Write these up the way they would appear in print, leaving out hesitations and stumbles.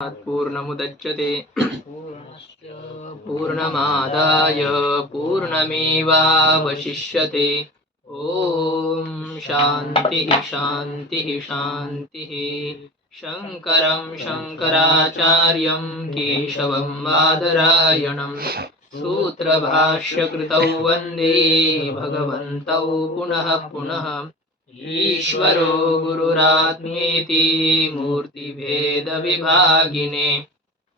पूर्णमुदच्यते पूर्णमादाय पूर्णमेवावशिष्यते। ॐ शान्तिः शान्तिः शान्तिः। शङ्करं शङ्कराचार्यं केशवं बादरायणं सूत्रभाष्यकृतौ वन्दे भगवन्तौ पुनः पुनः। ईश्वरो गुरुरात्मेति मूर्तिभेदविभागिने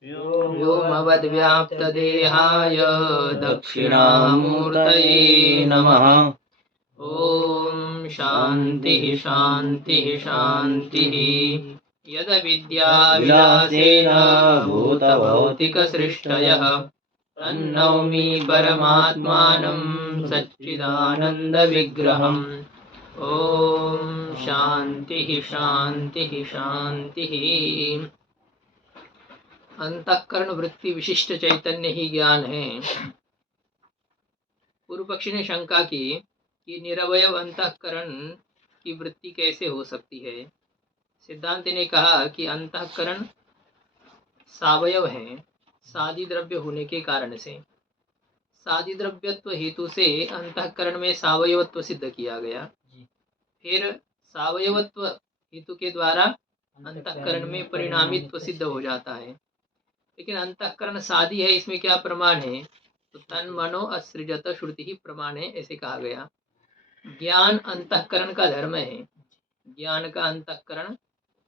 व्योमवद्व्याप्तदेहाय दक्षिणामूर्तये नमः। ॐ शान्तिः शान्तिः शान्तिः। यद्विद्याविलासेन भूतभौतिकसृष्टयः तन्नौमि परमात्मानं सच्चिदानन्दविग्रहम्। ओम शांति शांति शांति। अंतःकरण वृत्ति विशिष्ट चैतन्य ही ज्ञान है। पूर्व पक्षी ने शंका की कि निरवयव अंतःकरण की वृत्ति कैसे हो सकती है। सिद्धांत ने कहा कि अंतःकरण सावयव है सादि द्रव्य होने के कारण से। सादि द्रव्यत्व हेतु से अंतःकरण में सावयवत्व सिद्ध किया गया। फिर सावयवत्व हेतु के द्वारा अंतःकरण में परिणामित्व सिद्ध हो जाता है। लेकिन अंतःकरण सादी है, इसमें क्या प्रमाण है? तो तन मनो असृजत श्रुति ही प्रमाण है, ऐसे कहा गया। ज्ञान अंतःकरण का धर्म है। ज्ञान का अंतःकरण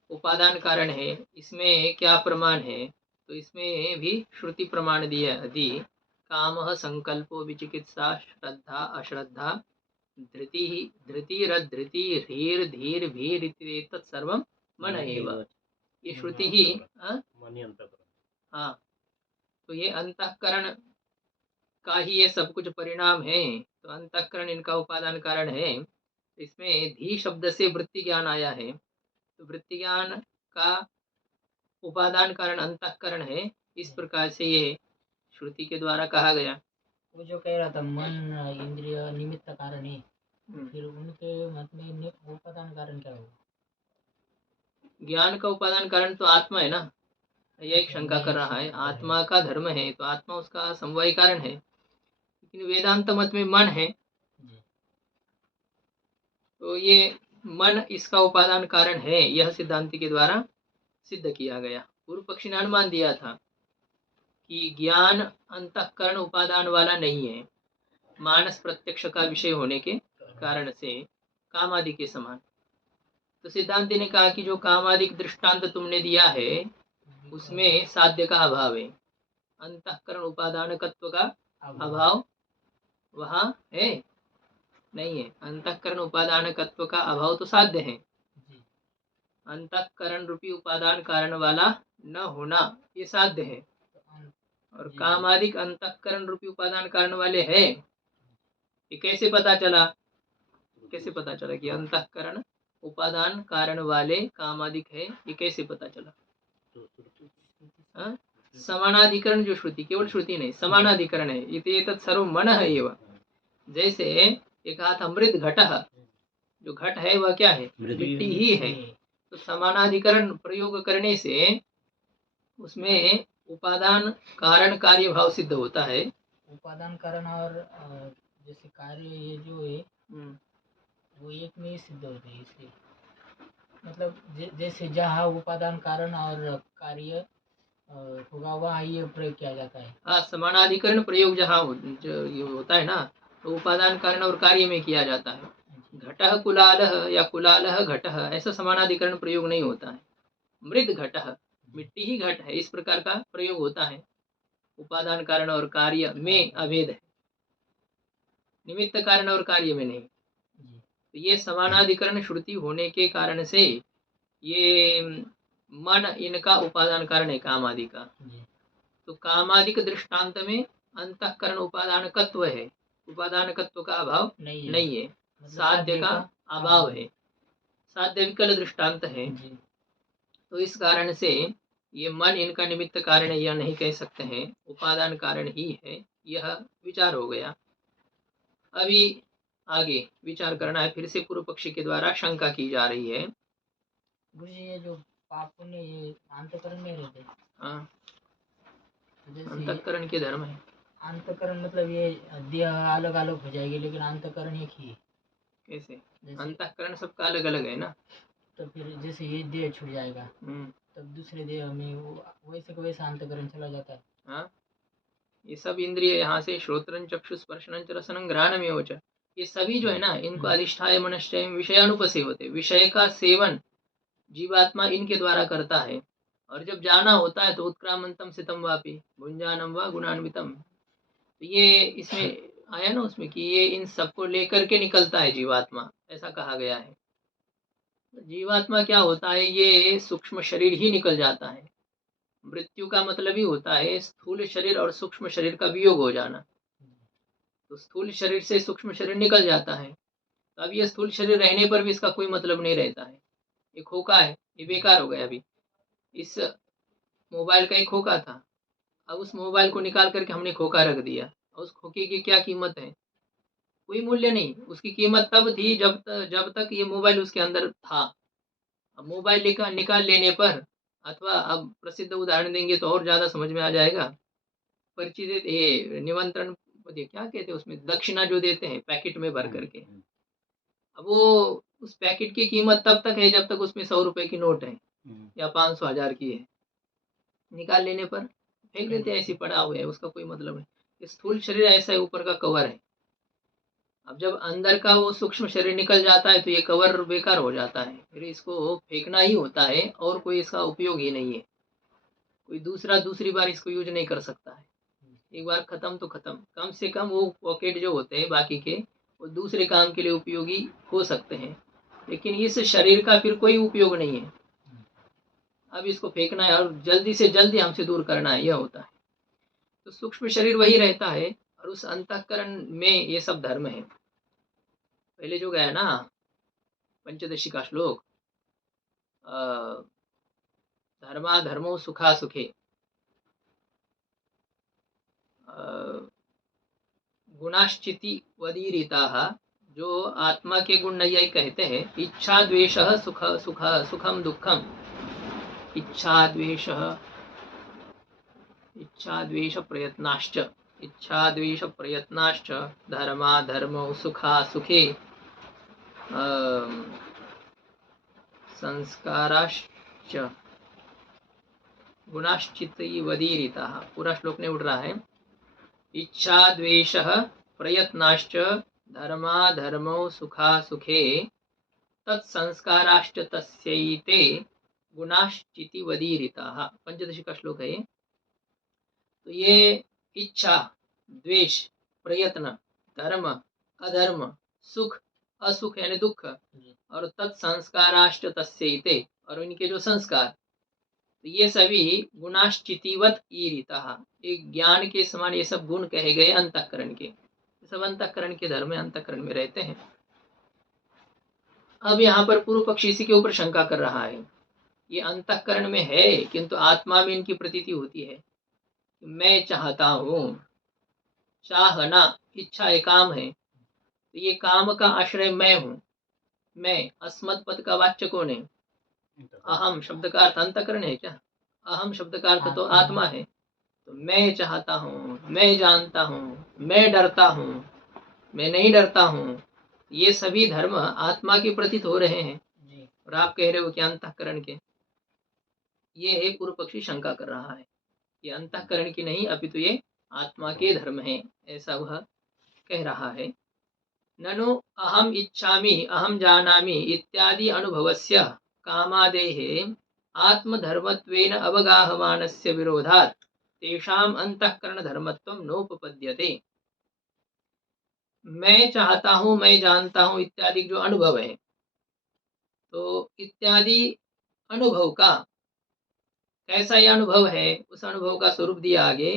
उपादान कारण है। इसमें क्या प्रमाण है? तो इसमें भी श्रुति प्रमाण दी। काम संकल्पो विचिकित्सा श्रद्धा अश्रद्धा धृति धृतिरधृति ह्रीर धीर भीर इत्येतत् सर्वं मन एव। ये श्रुति ही हाँ, तो ये अंतःकरण का ही ये सब कुछ परिणाम है। तो अंतःकरण इनका उपादान कारण है। इसमें धी शब्द से वृत्ति ज्ञान आया है। तो वृत्ति ज्ञान का उपादान कारण अंतःकरण है। इस प्रकार से ये श्रुति के द्वारा कहा गया। वो जो कह रहा था मन इंद्रिय निमित्त कारण है, फिर उनके मत में उपादान कारण क्या होगा? ज्ञान का उपादान कारण तो आत्मा है ना। यह एक शंका कर रहा है। आत्मा का धर्म है तो आत्मा उसका समवायी कारण है। लेकिन वेदांत मत में मन है, तो ये मन इसका उपादान कारण है, यह सिद्धांति के द्वारा सिद्ध किया गया। पूर्व पक्षी ने अनुमान दिया था कि ज्ञान अंतःकरण उपादान वाला नहीं है, मानस प्रत्यक्ष का विषय होने के कारण से कामादि के समान। तो सिद्धांति ने कहा कि जो कामादिक दृष्टांत तुमने दिया है उसमें साध्य का अभाव है। अंतःकरण उपादानकत्व का अभाव वहाँ है नहीं है। अंतःकरण उपादानकत्व का अभाव तो साध्य है। अंतःकरण रूपी उपादान कारण वाला न होना ये साध्य है। और कामादिक अंतःकरण रूपी उपादान कारण वाले है। ये कैसे पता चला? कैसे पता चला कि अंतःकरण उपादान कारण वाले कामादिक है? ये कैसे पता चला? समानाधिकरण जो श्रुति, केवल श्रुति नहीं, समानाधिकरण है। इत्येतत् सर्वं मनः एव। जैसे एक हाथ अमृत घट, जो घट है वह क्या है? मिट्टी ही है। तो समानाधिकरण प्रयोग करने से उसमें उपादान कारण कार्य भाव सिद्ध होता है। उपादान कारण और जैसे कार्य ये जो है वो एक में ही सिद्ध होते हैं। इसलिए मतलब जैसे जहाँ उपादान कारण और कार्य होगा वहाँ ये प्रयोग किया जाता है। हाँ, समानाधिकरण प्रयोग जहाँ जो ये होता है ना, तो उपादान कारण और कार्य में किया जाता है। घटः कुलालः या कुलालः घटः, ऐसा समानाधिकरण प्रयोग नहीं होता है। मृद घटः, मिट्टी ही घट है, इस प्रकार का प्रयोग होता है। उपादान कारण और कार्य में अभेद है, निमित्त कारण और कार्य में नहीं। तो ये समानाधिकरण श्रुति होने के कारण से ये मन इनका उपादान कारण है कामादि का। तो कामादिक दृष्टांत में अंतःकरण उपादानकत्व है, उपादानकत्व का अभाव नहीं है। साध्य का अभाव है, साध्य विकल दृष्टांत है। तो इस कारण से ये मन इनका निमित्त कारण है यह नहीं कह सकते हैं, उपादान कारण ही है, यह विचार हो गया। अभी आगे विचार करना है। फिर से पूर्व पक्षी के द्वारा शंका की जा रही है। ये जो पाप पुण्य ये अंतकरण में रहते। हाँ, जैसे अंतकरण के धर्म है। अंतकरण मतलब ये देह अलग अलग हो जाएगी लेकिन अंतकरण एक ही है। कैसे? अंतकरण सबका अलग अलग है ना। तो फिर जैसे ये देह छूट जाएगा तब दूसरे देह में वो वैसे का वैसा अंतकरण चला जाता है। हाँ, ये सब इंद्रिय यहाँ से श्रोत्रं चक्षु स्पर्शनं च रसनं घ्राणमेव च, ये सभी जो है ना, इनको अधिष्ठाय मनश्चय विषयानुपसेवते, विषय का सेवन जीवात्मा इनके द्वारा करता है। और जब जाना होता है तो उत्क्रामंतम सितम वापी भुंजानम व गुणान्वितम, तो ये इसमें आया ना उसमें कि ये इन सबको लेकर के निकलता है जीवात्मा, ऐसा कहा गया है। जीवात्मा क्या होता है, ये सूक्ष्म शरीर ही निकल जाता है। मृत्यु का मतलब ही होता है स्थूल शरीर और सूक्ष्म शरीर का वियोग हो जाना। तो स्थूल शरीर से सूक्ष्म शरीर निकल जाता है, तो अब ये स्थूल शरीर रहने पर भी इसका कोई मतलब नहीं रहता है। ये खोखा है, ये बेकार हो गया। अभी इस मोबाइल का एक खोखा था, अब उस मोबाइल को निकाल करके हमने खोखा रख दिया, और उस खोखे की क्या कीमत है? कोई मूल्य नहीं। उसकी कीमत तब थी जब तक ये मोबाइल उसके अंदर था। अब मोबाइल निकाल लेने पर, अथवा अब प्रसिद्ध उदाहरण देंगे तो और ज्यादा समझ में आ जाएगा। परिचित ये निमंत्रण, ये क्या कहते हैं उसमें, दक्षिणा जो देते हैं पैकेट में भर करके, अब वो उस पैकेट की कीमत तब तक है जब तक उसमें 100 रुपए की नोट है या 500 1000 की है। निकाल लेने पर फेंक देते हैं, ऐसी पड़ा हुआ है, उसका कोई मतलब नहीं। स्थूल शरीर ऐसा है, ऊपर का कवर है। अब जब अंदर का वो सूक्ष्म शरीर निकल जाता है तो ये कवर बेकार हो जाता है, फिर इसको फेंकना ही होता है, और कोई इसका उपयोग ही नहीं है। कोई दूसरी बार इसको यूज नहीं कर सकता है। एक बार खत्म तो खत्म। कम से कम वो पॉकेट जो होते हैं बाकी के, वो दूसरे काम के लिए उपयोगी हो सकते हैं, लेकिन इस शरीर का फिर कोई उपयोग नहीं है। अब इसको फेंकना है और जल्दी से जल्दी हमसे दूर करना है, यह होता है। तो सूक्ष्म शरीर वही रहता है, और उस अंतःकरण में ये सब धर्म है। पहले जो गया ना पंचदशी का श्लोक, धर्मा धर्मो सुखा सुखे, गुणाश्चिति वदीरिता, जो आत्मा के गुण नैयायी कहते हैं, इच्छा द्वेष सुखम दुखम, इच्छा द्वेष प्रयत्नाश्च धर्मा धर्मो सुखा सुखे संस्काराश्च गुणाश्चित्ति वदीरिता। पूरा श्लोक नहीं उठ रहा है। इच्छा द्वेष प्रयत्नाश्च धर्मा धर्मो सुखा सुखे तत्संस्काराश्च तस्यैते गुणाश्चिति वदीरिता। पंचदशी का श्लोक है। तो ये इच्छा द्वेष प्रयत्न धर्म अधर्म सुख असुख यानी दुख, और तत्संस्काराश्च तस्यैते, और इनके जो संस्कार, तो ये सभी गुणाश्चितिवत ईरिता, एक ज्ञान के समान ये सब गुण कहे गए अंतःकरण के। सब अंतःकरण के धर्म अंतःकरण में रहते हैं। अब यहाँ पर पूर्व पक्षी इसी के ऊपर शंका कर रहा है। ये अंतःकरण में है किंतु आत्मा में इनकी प्रतीति होती है। मैं चाहता हूँ, चाहना इच्छा है, काम है, तो ये काम का आश्रय मैं हूँ। मैं अस्मत् पद का वाच्य कौन है? अहम शब्द का अर्थ अंतःकरण है क्या? अहम शब्द का अर्थ तो आत्मा है। तो मैं चाहता हूँ, मैं जानता हूँ, मैं डरता हूँ, मैं नहीं डरता हूँ, ये सभी धर्म आत्मा के प्रतीत हो रहे हैं, और आप कह रहे हो कि अंतःकरण के। ये एक पूर्व पक्षी शंका कर रहा है, ये अंतःकरण की नहीं अपितु ये आत्मा के धर्म हैं, ऐसा वह कह रहा है। ननु अहम इच्छामि अहम जानामि इत्यादि अनुभवस्य कामादेः आत्मधर्मत्वेन अवगाहमानस्य विरोधात् तेषाम अंतःकरण धर्मत्वं नोपपद्यते। मैं चाहता हूँ, मैं जानता हूँ इत्यादि जो अनुभव है, तो इत्यादि अनुभव का कैसा यह अनुभव है, उस अनुभव का स्वरूप दिया आगे।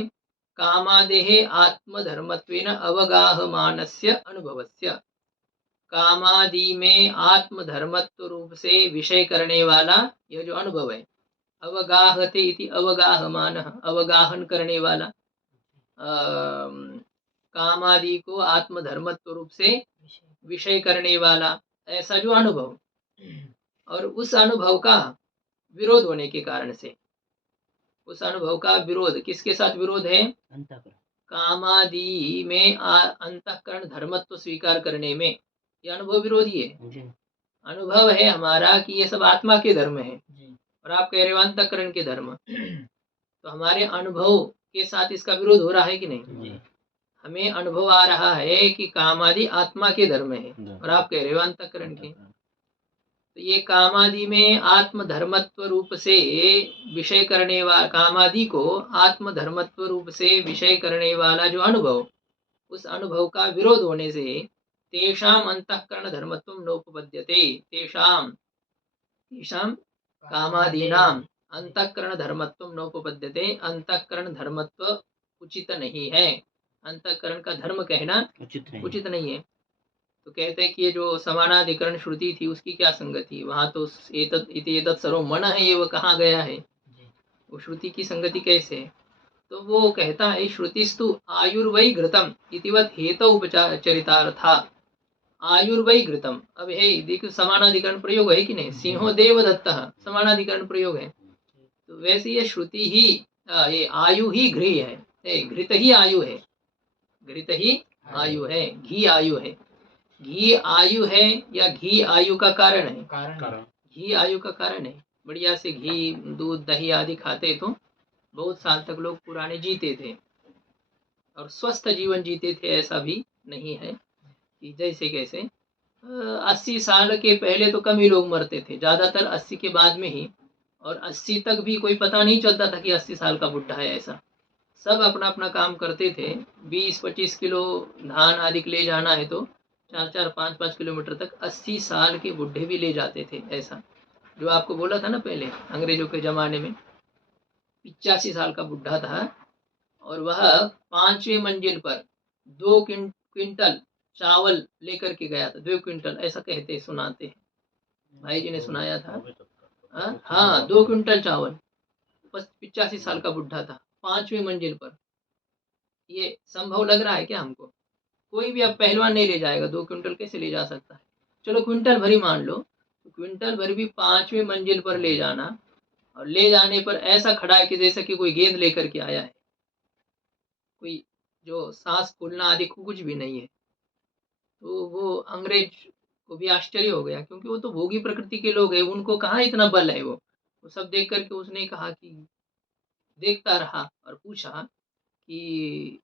कामादेः आत्मधर्मत्वेन अवगाहमानस्य अनुभवस्य, कामादि में आत्मधर्मत्व रूप से विषय करने वाला यह जो अनुभव है। अवगाहते इति अवगाहमान, अवगाहन करने वाला, कामादि को आत्मधर्मत्व रूप से विषय करने वाला, ऐसा जो अनुभव, और उस अनुभव का विरोध होने के कारण से, उस अनुभव का विरोध किसके साथ विरोध है? कामादि में अंतःकरण धर्मत्व स्वीकार करने में, यह अनुभव विरोधी है। अनुभव है हमारा कि ये सब आत्मा के धर्म है और आप कह रहे हो अंतःकरण के धर्म। तो हमारे अनुभव के साथ इसका विरोध हो रहा है कि नहीं? हमें अनुभव आ रहा है कि कामादि आत्मा के धर्म है और आप कह रहे हो अंतःकरण के। तो ये कामादि में आत्म धर्मत्व रूप से विषय करने वाला, कामादि को आत्म धर्मत्व रूप से विषय करने वाला जो अनुभव, उस अनुभव का विरोध होने से तेषाम अंतःकरण धर्मत्व नोपपद्यते, तेषाम कामादीनाम अंतःकरण धर्मत्व नोपपद्यते, अंतःकरण धर्मत्व उचित नहीं है, अंतःकरण का धर्म कहना उचित नहीं है। तो कहते हैं कि ये जो समानाधिकरण श्रुति थी उसकी क्या संगति, वहां तो एतत् सर्व मन है, ये वो कहाँ गया है, वो श्रुति की संगति कैसे है? तो वो कहता है श्रुतिस्तु आयुर्वै घृतम इतिवत हेतु उपचरितार्था, आयुर्वै घृतम। अब है देखो समानाधिकरण प्रयोग है कि नहीं, सिंहो देवदत्त समानाधिकरण प्रयोग है। तो वैसे ये श्रुति ही ये आयु ही घृ है, घृत ही आयु है, घृत ही आयु है, घी आयु है, घी आयु है या घी आयु का कारण है, घी आयु का कारण है। बढ़िया से घी दूध दही आदि खाते तो बहुत साल तक लोग पुराने जीते थे और स्वस्थ जीवन जीते थे, ऐसा भी नहीं है कि जैसे कैसे 80 साल के पहले तो कम ही लोग मरते थे, ज्यादातर 80 के बाद में ही, और 80 तक भी कोई पता नहीं चलता था कि 80 साल का बुढ़ा है, ऐसा सब अपना अपना काम करते थे। 20-25 किलो धान आदि ले जाना है तो 4-4 5-5 किलोमीटर तक 80 साल के बुढ़े भी ले जाते थे। ऐसा जो आपको बोला था ना पहले, अंग्रेजों के जमाने में 85 साल का बुढ़ा था और वह 5वीं मंजिल पर 2 क्विंटल चावल लेकर के गया था, 2 क्विंटल, ऐसा कहते सुनाते हैं, भाई जी ने सुनाया था। हाँ 2 क्विंटल चावल, बस 85 साल का बुढ़ा था 5वीं मंजिल पर। ये संभव लग रहा है क्या हमको? कोई भी अब पहलवान नहीं ले जाएगा, 2 क्विंटल कैसे ले जा सकता है? चलो क्विंटल भरी मान लो, तो क्विंटल भरी भी 5वीं मंजिल पर ले जाना, और ले जाने पर ऐसा खड़ा है कि जैसा कि कोई गेंद लेकर के आया है, कोई जो सांस फूलना आदि कुछ भी नहीं है। तो वो अंग्रेज को भी आश्चर्य हो गया, क्योंकि वो तो भोगी प्रकृति के लोग हैं, उनको कहाँ इतना बल है। वो सब देख करके उसने कहा कि, देखता रहा और पूछा कि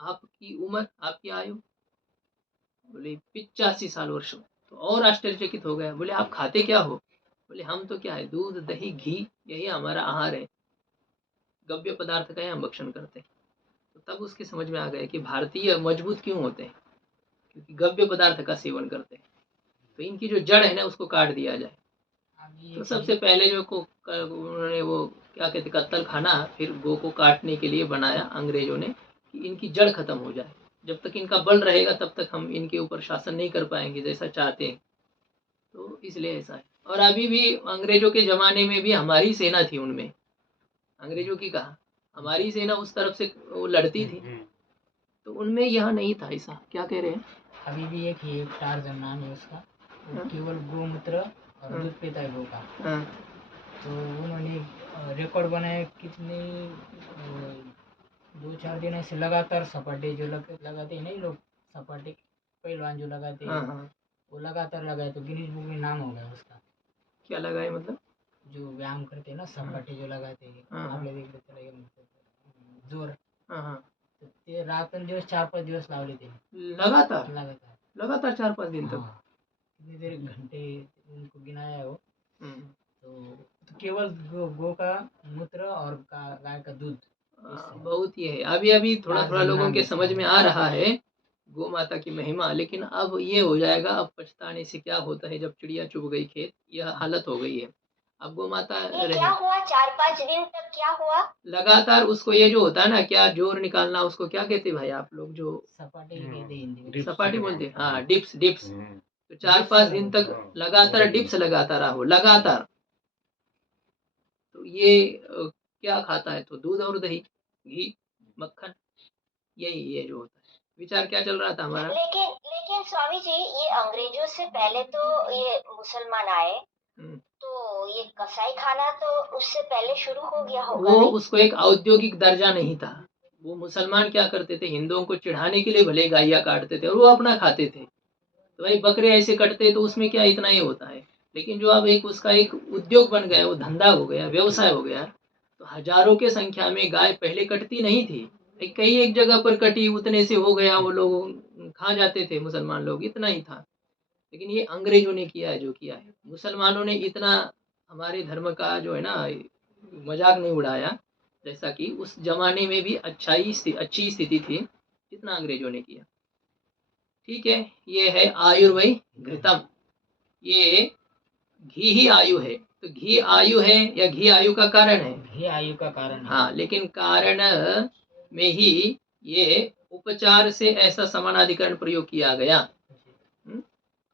आपकी उम्र, आपकी आयु? बोले 85 साल वर्ष। तो और आश्चर्यचकित हो गया, बोले आप खाते क्या हो? बोले हम तो क्या है, दूध दही घी यही हमारा आहार है, गव्य पदार्थ का ही हम भक्षण करते हैं। तो तब उसके समझ में आ गया कि भारतीय मजबूत क्यों होते हैं, क्योंकि गव्य पदार्थ का सेवन करते हैं। तो इनकी जो जड़ है ना उसको काट दिया जाए। तो सबसे पहले जो को उन्होंने वो क्या कहते कत्तल खाना फिर गो को काटने के लिए बनाया अंग्रेजों ने, कि इनकी जड़ खत्म हो जाए। जब तक इनका बल रहेगा तब तक हम इनके ऊपर शासन नहीं कर पाएंगे जैसा चाहते हैं। तो इसलिए ऐसा है। और अभी भी अंग्रेजों के जमाने में भी हमारी सेना थी, उनमें अंग्रेजों की कहा, हमारी सेना उस तरफ से वो लड़ती थी, तो उनमें यह नहीं था ऐसा। क्या कह रहे हैं? अभी भी एक ही टार्जन नाम है उसका, केवल गोमूत्र और दूध पीता है गो का। तो उन्होंने रिकॉर्ड बनाया कितने 2-4 दिन ऐसे लगातार सपाटे जो लगाते हैं नहीं लोग, सपाटे पहलवान जो लगाते हैं, वो लगातार लगाए, तो गिनीज बुक में नाम हो गया उसका। क्या लगाए मतलब? जो व्यायाम करते हैं ना, सपाटे जो लगाते हैं, आपले देख लेते जोर, तो ते रातन दिवस 4-5 दिवस लावले थे, लगातार 4-5 दिन तक, कितनी देर घंटे उनको गिनाया है वो। तो केवल गो का मूत्र और गाय का दूध, बहुत ही है। अभी अभी थोड़ा थोड़ा लोगों के समझ में आ रहा है गौ माता की महिमा, लेकिन अब ये हो जाएगा, अब पछताने से क्या होता है, जब चिड़िया चुग गई खेत, यह हालत हो गई है। अब गौ माता क्या हुआ 4-5 दिन तक, क्या हुआ लगातार उसको, ये जो होता है ना, क्या जोर निकालना, उसको क्या कहते भाई आप लोग? जो सपाटी बोलते, हाँ डिप्स। तो 4-5 दिन तक लगातार डिप्स लगाता रहो, लगातार। तो ये क्या खाता है? तो दूध और दही, घी, मक्खन, यही ये जो होता है। विचार क्या चल रहा था हमारा? लेकिन स्वामी जी, ये अंग्रेजों से पहले तो ये मुसलमान आए तो ये कसाई खाना तो उससे पहले शुरू हो गया होगा वो नहीं? उसको एक औद्योगिक दर्जा नहीं था। वो मुसलमान क्या करते थे, हिंदुओं को चिढ़ाने के लिए भले गायियाँ काटते थे और वो अपना खाते थे। तो भाई बकरे ऐसे कटते तो उसमें क्या इतना ही होता है, लेकिन जो अब एक उसका एक उद्योग बन गया, वो धंधा हो गया, व्यवसाय हो गया, तो हजारों के संख्या में गाय पहले कटती नहीं थी, कई एक जगह पर कटी, उतने से हो गया, वो लोग खा जाते थे मुसलमान लोग, इतना ही था। लेकिन ये अंग्रेजों ने किया है जो किया है। मुसलमानों ने इतना हमारे धर्म का जो है ना मजाक नहीं उड़ाया, जैसा कि उस जमाने में भी अच्छी स्थिति थी जितना अंग्रेजों ने किया। ठीक है, ये है आयुर्वै घृतम। ये घी ही आयु है, तो घी आयु है या घी आयु का कारण है? घी आयु का कारण है। हाँ, लेकिन कारण में ही ये उपचार से ऐसा समानाधिकरण प्रयोग किया गया।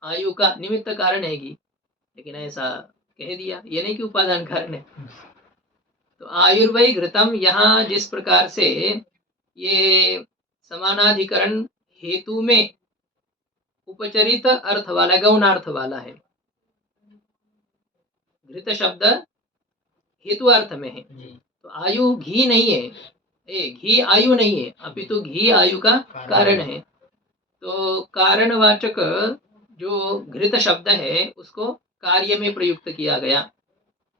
आयु का निमित्त कारण है घी, लेकिन ऐसा कह दिया, ये नहीं कि उपादान कारण है। तो आयुर्वै घृतम, यहाँ जिस प्रकार से ये समानाधिकरण हेतु में उपचरित अर्थ वाला, गौणार्थ वाला है। घृत शब्द हेतु अर्थ में है, तो आयु घी नहीं है, घी आयु नहीं है, अपितु घी आयु का कारण है। तो कारणवाचक जो घृत शब्द है उसको कार्य में प्रयुक्त किया गया,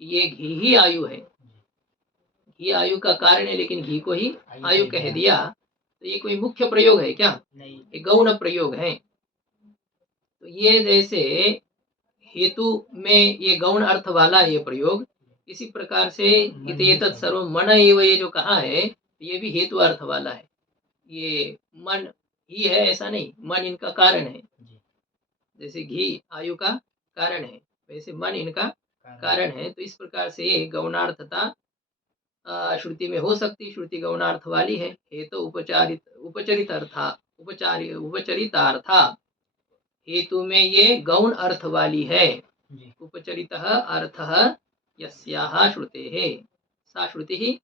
ये घी ही आयु है, घी आयु का कारण है, लेकिन घी को ही आयु कह दिया। तो ये कोई मुख्य प्रयोग है क्या? नहीं, ये गौण प्रयोग है। तो ये जैसे हेतु में ये गौण अर्थ वाला ये प्रयोग, इसी प्रकार से इत्येतत् सर्वं मन एव, ये जो कहा है ये भी हेतु अर्थ वाला है। ये मन ही है ऐसा नहीं, मन इनका कारण है। जैसे घी आयु का कारण है, वैसे मन इनका कारण है। तो इस प्रकार से ये गौणार्थता श्रुति में हो सकती, श्रुति गौणार्थ वाली है। हेतु उपचरितार्था, हेतु में ये गौण अर्थ वाली है। उपचरितः अर्थः यस्याः श्रुतेः, सा श्रुति ही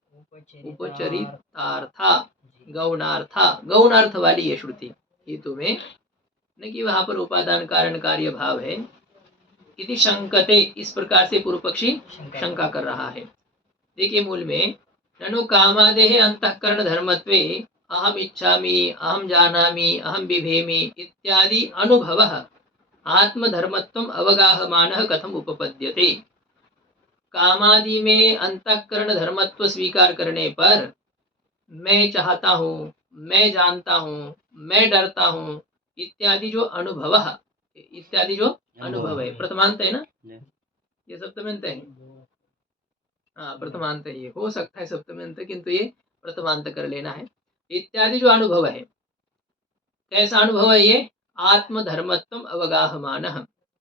उपचरितार्था गौणार्था, गौण अर्थ वाली है श्रुति हेतु में, न कि वहां पर उपादान कारण कार्य भाव है। इति शंकते, इस प्रकार से पूर्व पक्षी शंका कर रहा है। देखिए मूल में, ननु कामादेः अंतःकरण धर्मत्वे अहम इच्छामि, अहम जानामि, अहम बिभेमि इत्यादि अनुभवः आत्मधर्मत्वम अवगाहमानः कथम उपपद्यते। कामादि में अंतःकरण धर्मत्व स्वीकार करने पर मैं चाहता हूँ, मैं जानता हूँ, मैं डरता हूँ इत्यादि जो अनुभव, इत्यादि जो अनुभव है, प्रथमांत है ना, ये सप्तमांत है। हाँ, प्रथमांत है, ये हो सकता है सप्तमांत, किंतु ये प्रथमांत कर लेना है। इत्यादि जो अनुभव है, कैसा अनुभव है ये? आत्मधर्मत्व अवगाहमान,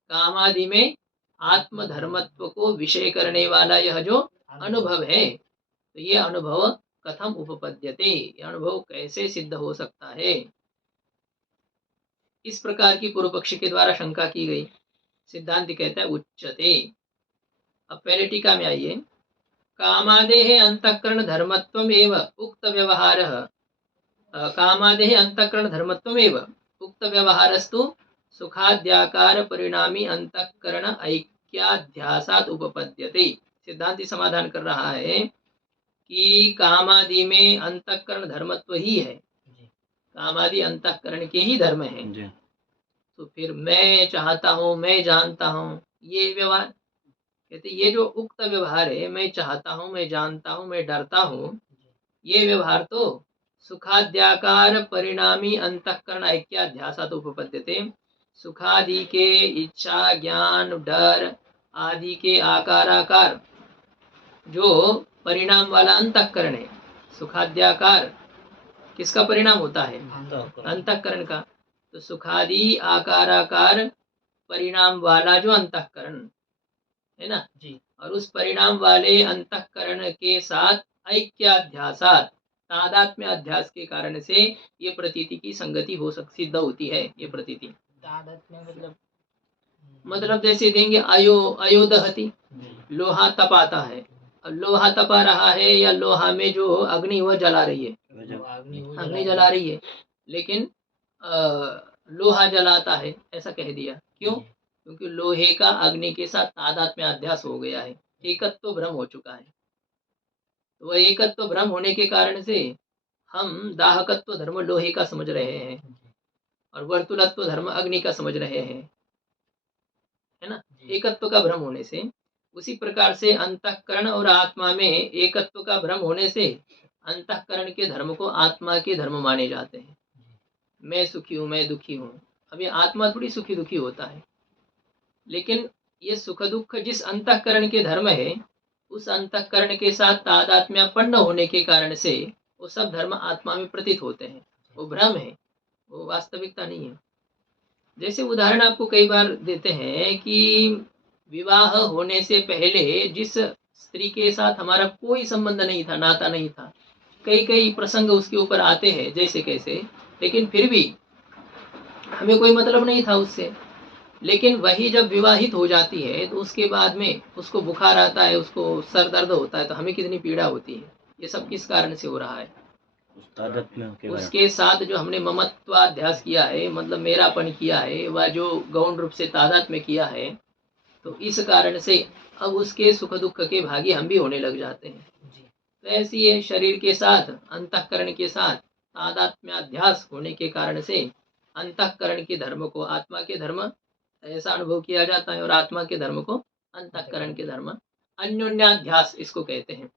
कामादि में आत्मधर्मत्व को विषय करने वाला यह जो अनुभव है, तो ये अनुभव कथम उपपद्यते, यह अनुभव कैसे सिद्ध हो सकता है, इस प्रकार की पूर्व पक्षी के द्वारा शंका की गई। सिद्धांत कहता है उच्यते। अब पहले टीका में आइए, कामादेः अंतःकरण धर्मत्वम एव उक्त व्यवहारः, कामादेः अंतःकरण धर्मत्वम एव उक्त व्यवहारस्तु सुखाद्याकार परिणामी अंतःकरण ऐक्याध्यासात् उपपद्यते। सिद्धांति समाधान कर रहा है कि कामादि में अंतःकरण धर्मत्व ही है, कामादि अंतःकरण के ही धर्म है। तो फिर मैं चाहता हूँ, मैं जानता हूँ, ये व्यवहार, कहते ये जो उक्त व्यवहार है, मैं चाहता हूँ, मैं जानता हूँ, मैं डरता हूँ, ये व्यवहार तो सुखाद्याकार परिणामी अंतःकरण ऐक्याध्यासात् उपपद्यते। सुखादि के इच्छा, ज्ञान, डर आदि के आकाराकार जो परिणाम वाला अंतःकरण है, सुखाद्याकार किसका परिणाम होता है? अंतःकरण का। तो सुखादि आकाराकार परिणाम वाला जो अंतःकरण है ना जी, और उस परिणाम वाले अंतःकरण के साथ ऐक्याध्यासात्, तादात्म्य अध्यास के कारण से ये प्रतीति की संगति हो सिद्ध होती है। ये प्रतीति तादात्म्य मतलब जैसे देंगे अयोदहति, लोहा तपाता है, लोहा तपा रहा है या लोहा में जो अग्नि वह जला रही है, अग्नि जला रही है, लेकिन लोहा जलाता है ऐसा कह दिया। क्यों? क्योंकि लोहे का अग्नि के साथ तादात्म्य अध्यास हो गया है, एकत्व भ्रम हो चुका है। तो वह एकत्व भ्रम होने के कारण से हम दाहकत्व धर्म लोहे का समझ रहे हैं और वर्तुलत्व धर्म अग्नि का समझ रहे हैं, है ना। एकत्व का भ्रम होने से, उसी प्रकार से अंतःकरण और आत्मा में एकत्व का भ्रम होने से अंतःकरण के धर्म को आत्मा के धर्म माने जाते हैं। मैं सुखी हूँ, मैं दुखी हूँ। अब ये आत्मा थोड़ी सुखी दुखी होता है, लेकिन ये सुख दुख जिस अंतःकरण के धर्म है, उस अंतःकरण के साथ तादात्म्यपन्न होने के कारण से वो सब धर्म आत्मा में प्रतीत होते हैं। वो भ्रम है, वो वास्तविकता नहीं है। जैसे उदाहरण आपको कई बार देते हैं कि विवाह होने से पहले जिस स्त्री के साथ हमारा कोई संबंध नहीं था, नाता नहीं था, कई कई प्रसंग उसके ऊपर आते हैं जैसे कैसे, लेकिन फिर भी हमें कोई मतलब नहीं था उससे। लेकिन वही जब विवाहित हो जाती है तो उसके बाद में उसको बुखार आता है, उसको सर दर्द होता है, तो हमें कितनी पीड़ा होती है। ये सब किस कारण से हो रहा है? उसके साथ जो हमने ममत्वाध्यास किया है, मतलब मेरापन किया है, वह जो गौण रूप से तादात में किया है, तो इस कारण से अब उसके सुख दुख के भागी हम भी होने लग जाते हैं। तो ऐसी है, शरीर के साथ अंतःकरण के साथ तादात्म्याध्यास होने के कारण से अंतःकरण के धर्म को आत्मा के धर्म ऐसा अनुभव किया जाता है और आत्मा के धर्म को अंतःकरण के धर्म, अन्योन्याध्यास इसको कहते हैं।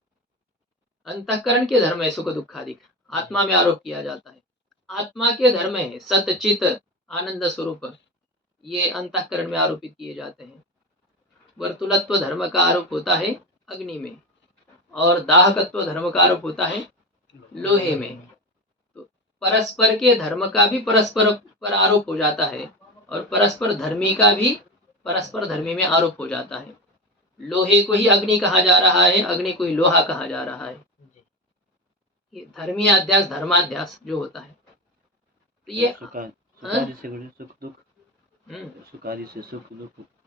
अंतःकरण के धर्म है सुख दुखादि, आत्मा में आरोप किया जाता है। आत्मा के धर्म है सतचित आनंद स्वरूप, ये अंतःकरण में आरोपित किए जाते हैं। वर्तुलत्व धर्म का आरोप होता है अग्नि में, और दाहकत्व धर्म का आरोप होता है लोहे में। तो परस्पर के धर्म का भी परस्पर पर आरोप हो जाता है, और परस्पर धर्मी का भी परस्पर धर्मी में आरोप हो जाता है। लोहे को ही अग्नि कहा जा रहा है, अग्नि को ही लोहा कहा जा रहा है। ये धर्मी अध्यास धर्माध्यास जो होता है, तो ये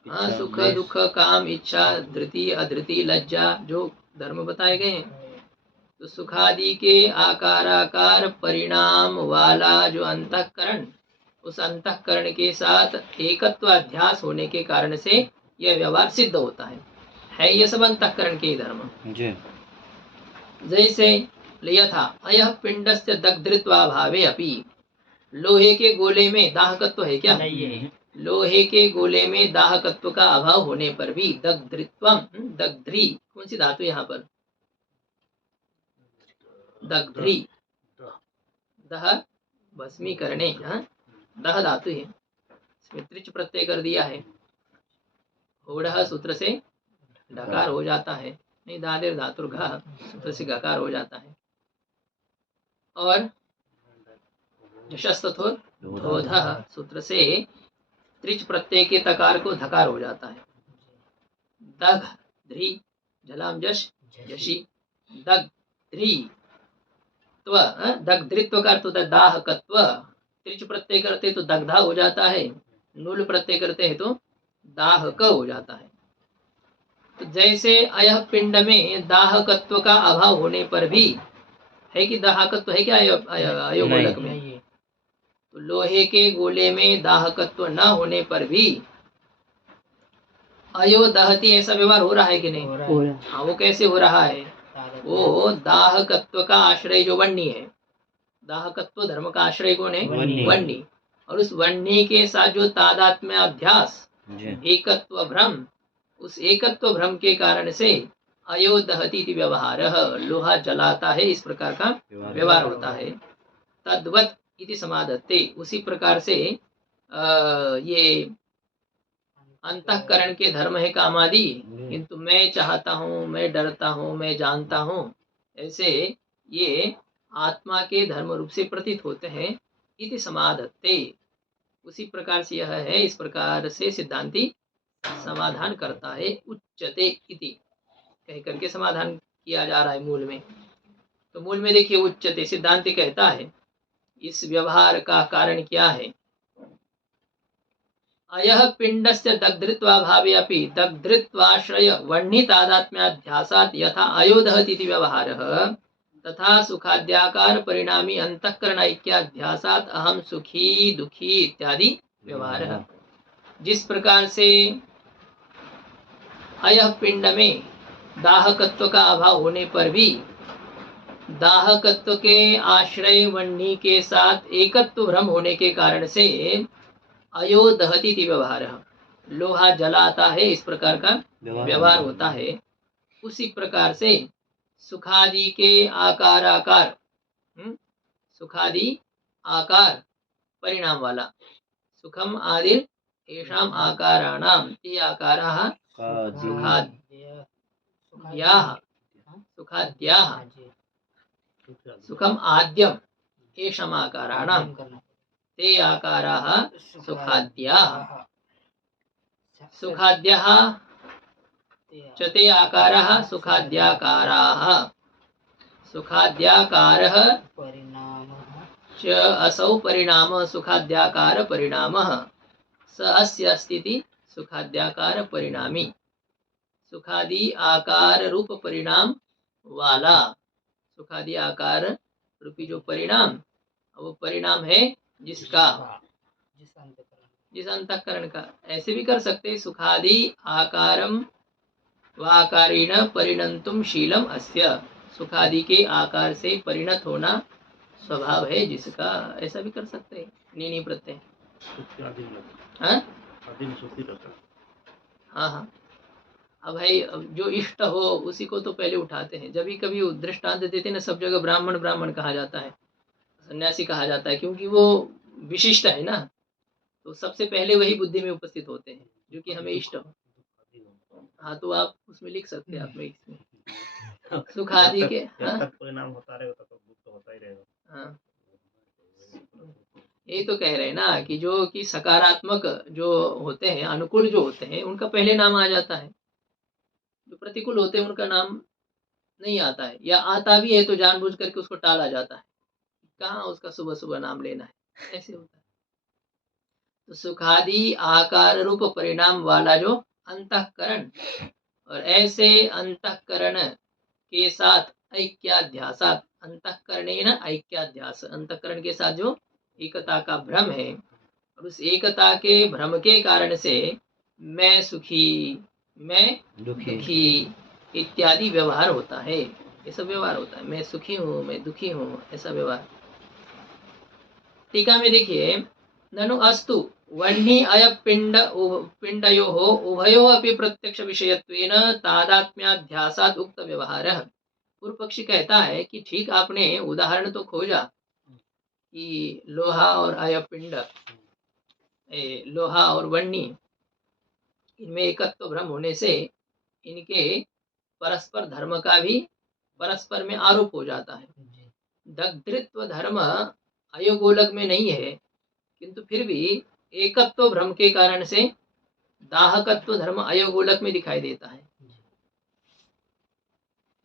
हाँ, सुख दुख काम इच्छा धृति अधृति लज्जा जो धर्म बताए गए हैं। तो सुखादि के आकाराकार परिणाम वाला जो अंतःकरण, उस अंतःकरण के साथ एकत्व अध्यास होने के कारण से यह व्यवहार सिद्ध होता है ये सब अंतःकरण के धर्म। जैसे यथा अयः पिंडस्य दग्धृत्वाभावे अपि, लोहे के गोले में दाहकत्व है क्या? नहीं है। लोहे के गोले में दाहकत्व का अभाव होने पर भी दग्धृत्वम, दग्ध्री कौन सी धातु यहाँ पर? दग्ध्री, दह भस्मीकरणे, दह धातु है, इसमें त्रिच प्रत्यय कर दिया है। होड़ह सूत्र से ढकार हो जाता है, नहीं दादेर धातुर्घ सूत्र से गकार हो जाता है, और यशस्तथोर धोधः सूत्र से त्रिच प्रत्यय के तकार को धकार हो जाता है। दग ध्री झलाम जश यशी, दग ध्री त्व, दग्धृत्व का अर्थ दाहकत्व, त्रिच प्रत्यय करते तो दग्धा हो जाता है, नूल प्रत्यय करते हैं तो दाहक हो जाता है। तो जैसे अयह पिंड में दाहकत्व का अभाव होने पर भी है कि दाहकत्व है क्या अयोगोलक में? तो लोहे के गोले में दाहकत्व न होने पर भी अयो दहती ऐसा व्यवहार हो रहा है कि नहीं? हाँ, वो कैसे हो रहा है? वो दाहकत्व का आश्रय जो वन्नी है, दाहकत्व धर्म का आश्रय कौन है? वन्नी। और उस वन्नी के साथ जो तादात्म्य अध्यास, एकत्व भ्रम, उस एकत्व भ्रम के कारण से अयो दहती व्यवहार, लोहा जलाता है, इस प्रकार का व्यवहार होता है। तद्वत इति समाधत्ते, उसी प्रकार से ये अंतःकरण के धर्म है कामादि, किंतु मैं चाहता हूँ, मैं डरता हूँ, मैं जानता हूँ, ऐसे ये आत्मा के धर्म रूप से प्रतीत होते हैं। इति समाधत्ते, उसी प्रकार से यह है, इस प्रकार से सिद्धांती समाधान करता है। उच्चते इति कह करके समाधान किया जा रहा है मूल में। तो मूल में देखिए, उच्चते सिद्धांती कहता है इस व्यवहार का कारण क्या है? अयः पिंडस्य दग्धृत्वाभावे अपि दग्धृत्वाश्रय वह्नि तादात्म्याध्यासात् यथा अयो दहति इति व्यवहारः, तथा सुखाद्याकार परिणामी अंतःकरण ऐक्याध्यासात् अहम सुखी दुखी इत्यादि व्यवहारः। जिस प्रकार से अयह पिंड में दाहकत्व का अभाव होने पर भी दाहकत्व के आश्रय वह्नि के साथ एकत्व भ्रम होने के कारण से अयो दहती इति व्यवहार, लोहा जलाता है इस प्रकार का व्यवहार होता है। उसी प्रकार से सुखादि के आकार सुखादि आकार परिणाम वाला सुखम आदि येषाम आकाराणाम ते आकाराः सुखाद्याः सुखम आद्यम येषाम आकाराणाम ते आकाराः सुखाद्याः सुखाद्याः च ते आकाराः सुखाद्याकाराः सुखाद्याकारः च असौ परिणामः सुखाद्याकार परिणामः स अस्य अस्ति सुखाद्याकार परिणामी, सुखादि आकार रूप परिणाम वाला, सुखादि आकार रूपी जो परिणाम, वो परिणाम है जिसका, जिस अंतःकरण का। ऐसे भी कर सकते, सुखादि आकारम वाकारेण परिणंतुम शीलम अस्य, सुखादि के आकार से परिणत होना स्वभाव है जिसका, ऐसा भी कर सकते हैं। नीनी प्रत्यय हाँ। अब भाई जो इष्ट हो उसी को तो पहले उठाते हैं। जब भी कभी दृष्टांत देते ना, सब जगह ब्राह्मण ब्राह्मण कहा जाता है, सन्यासी कहा जाता है, क्योंकि वो विशिष्ट है ना, तो सबसे पहले वही बुद्धि में उपस्थित होते हैं जो कि हमें इष्ट हो। हाँ, तो आप उसमें लिख सकते हैं, आप में इसमें सुख आदि के परिणाम होता रहेगा तो दुख तो होता ही रहेगा। हाँ, यही तो कह रहे हैं ना कि जो कि सकारात्मक जो होते हैं, अनुकूल जो होते हैं, उनका पहले नाम आ जाता है। जो प्रतिकूल होते हैं उनका नाम नहीं आता है, या आता भी है तो जानबूझ करके उसको टाला जाता है, कहाँ उसका सुबह सुबह नाम लेना है, ऐसे होता है। तो सुखादि आकार रूप परिणाम वाला जो अंतःकरण, और ऐसे अंतःकरण के साथ ऐक्याध्यासात, अंतःकरणेन ऐक्याध्यास, अंतःकरण के साथ जो एकता का भ्रम है, और उस एकता के भ्रम के कारण से मैं सुखी, मैं दुखी इत्यादि व्यवहार होता है। ये सब व्यवहार होता है, मैं सुखी हूँ, मैं दुखी हूँ, ऐसा व्यवहार। टीका में देखिए, ननु अस्तु वह्नि अय पिंडयोः उभयोः अपि प्रत्यक्ष विषयत्वेन तादात्म्याध्यासात् उक्त व्यवहारः। पूर्व पक्षी कहता है कि ठीक आपने उदाहरण तो खोजा कि लोहा और अयपिंड, लोहा और वह्नि, इनमें एकत्व भ्रम होने से इनके परस्पर धर्म का भी परस्पर में आरोप हो जाता है। दग्धृत्व धर्म अयोगोलक में नहीं है, किंतु फिर भी एकत्व भ्रम के कारण से दाहकत्व धर्म अयोगोलक में दिखाई देता है।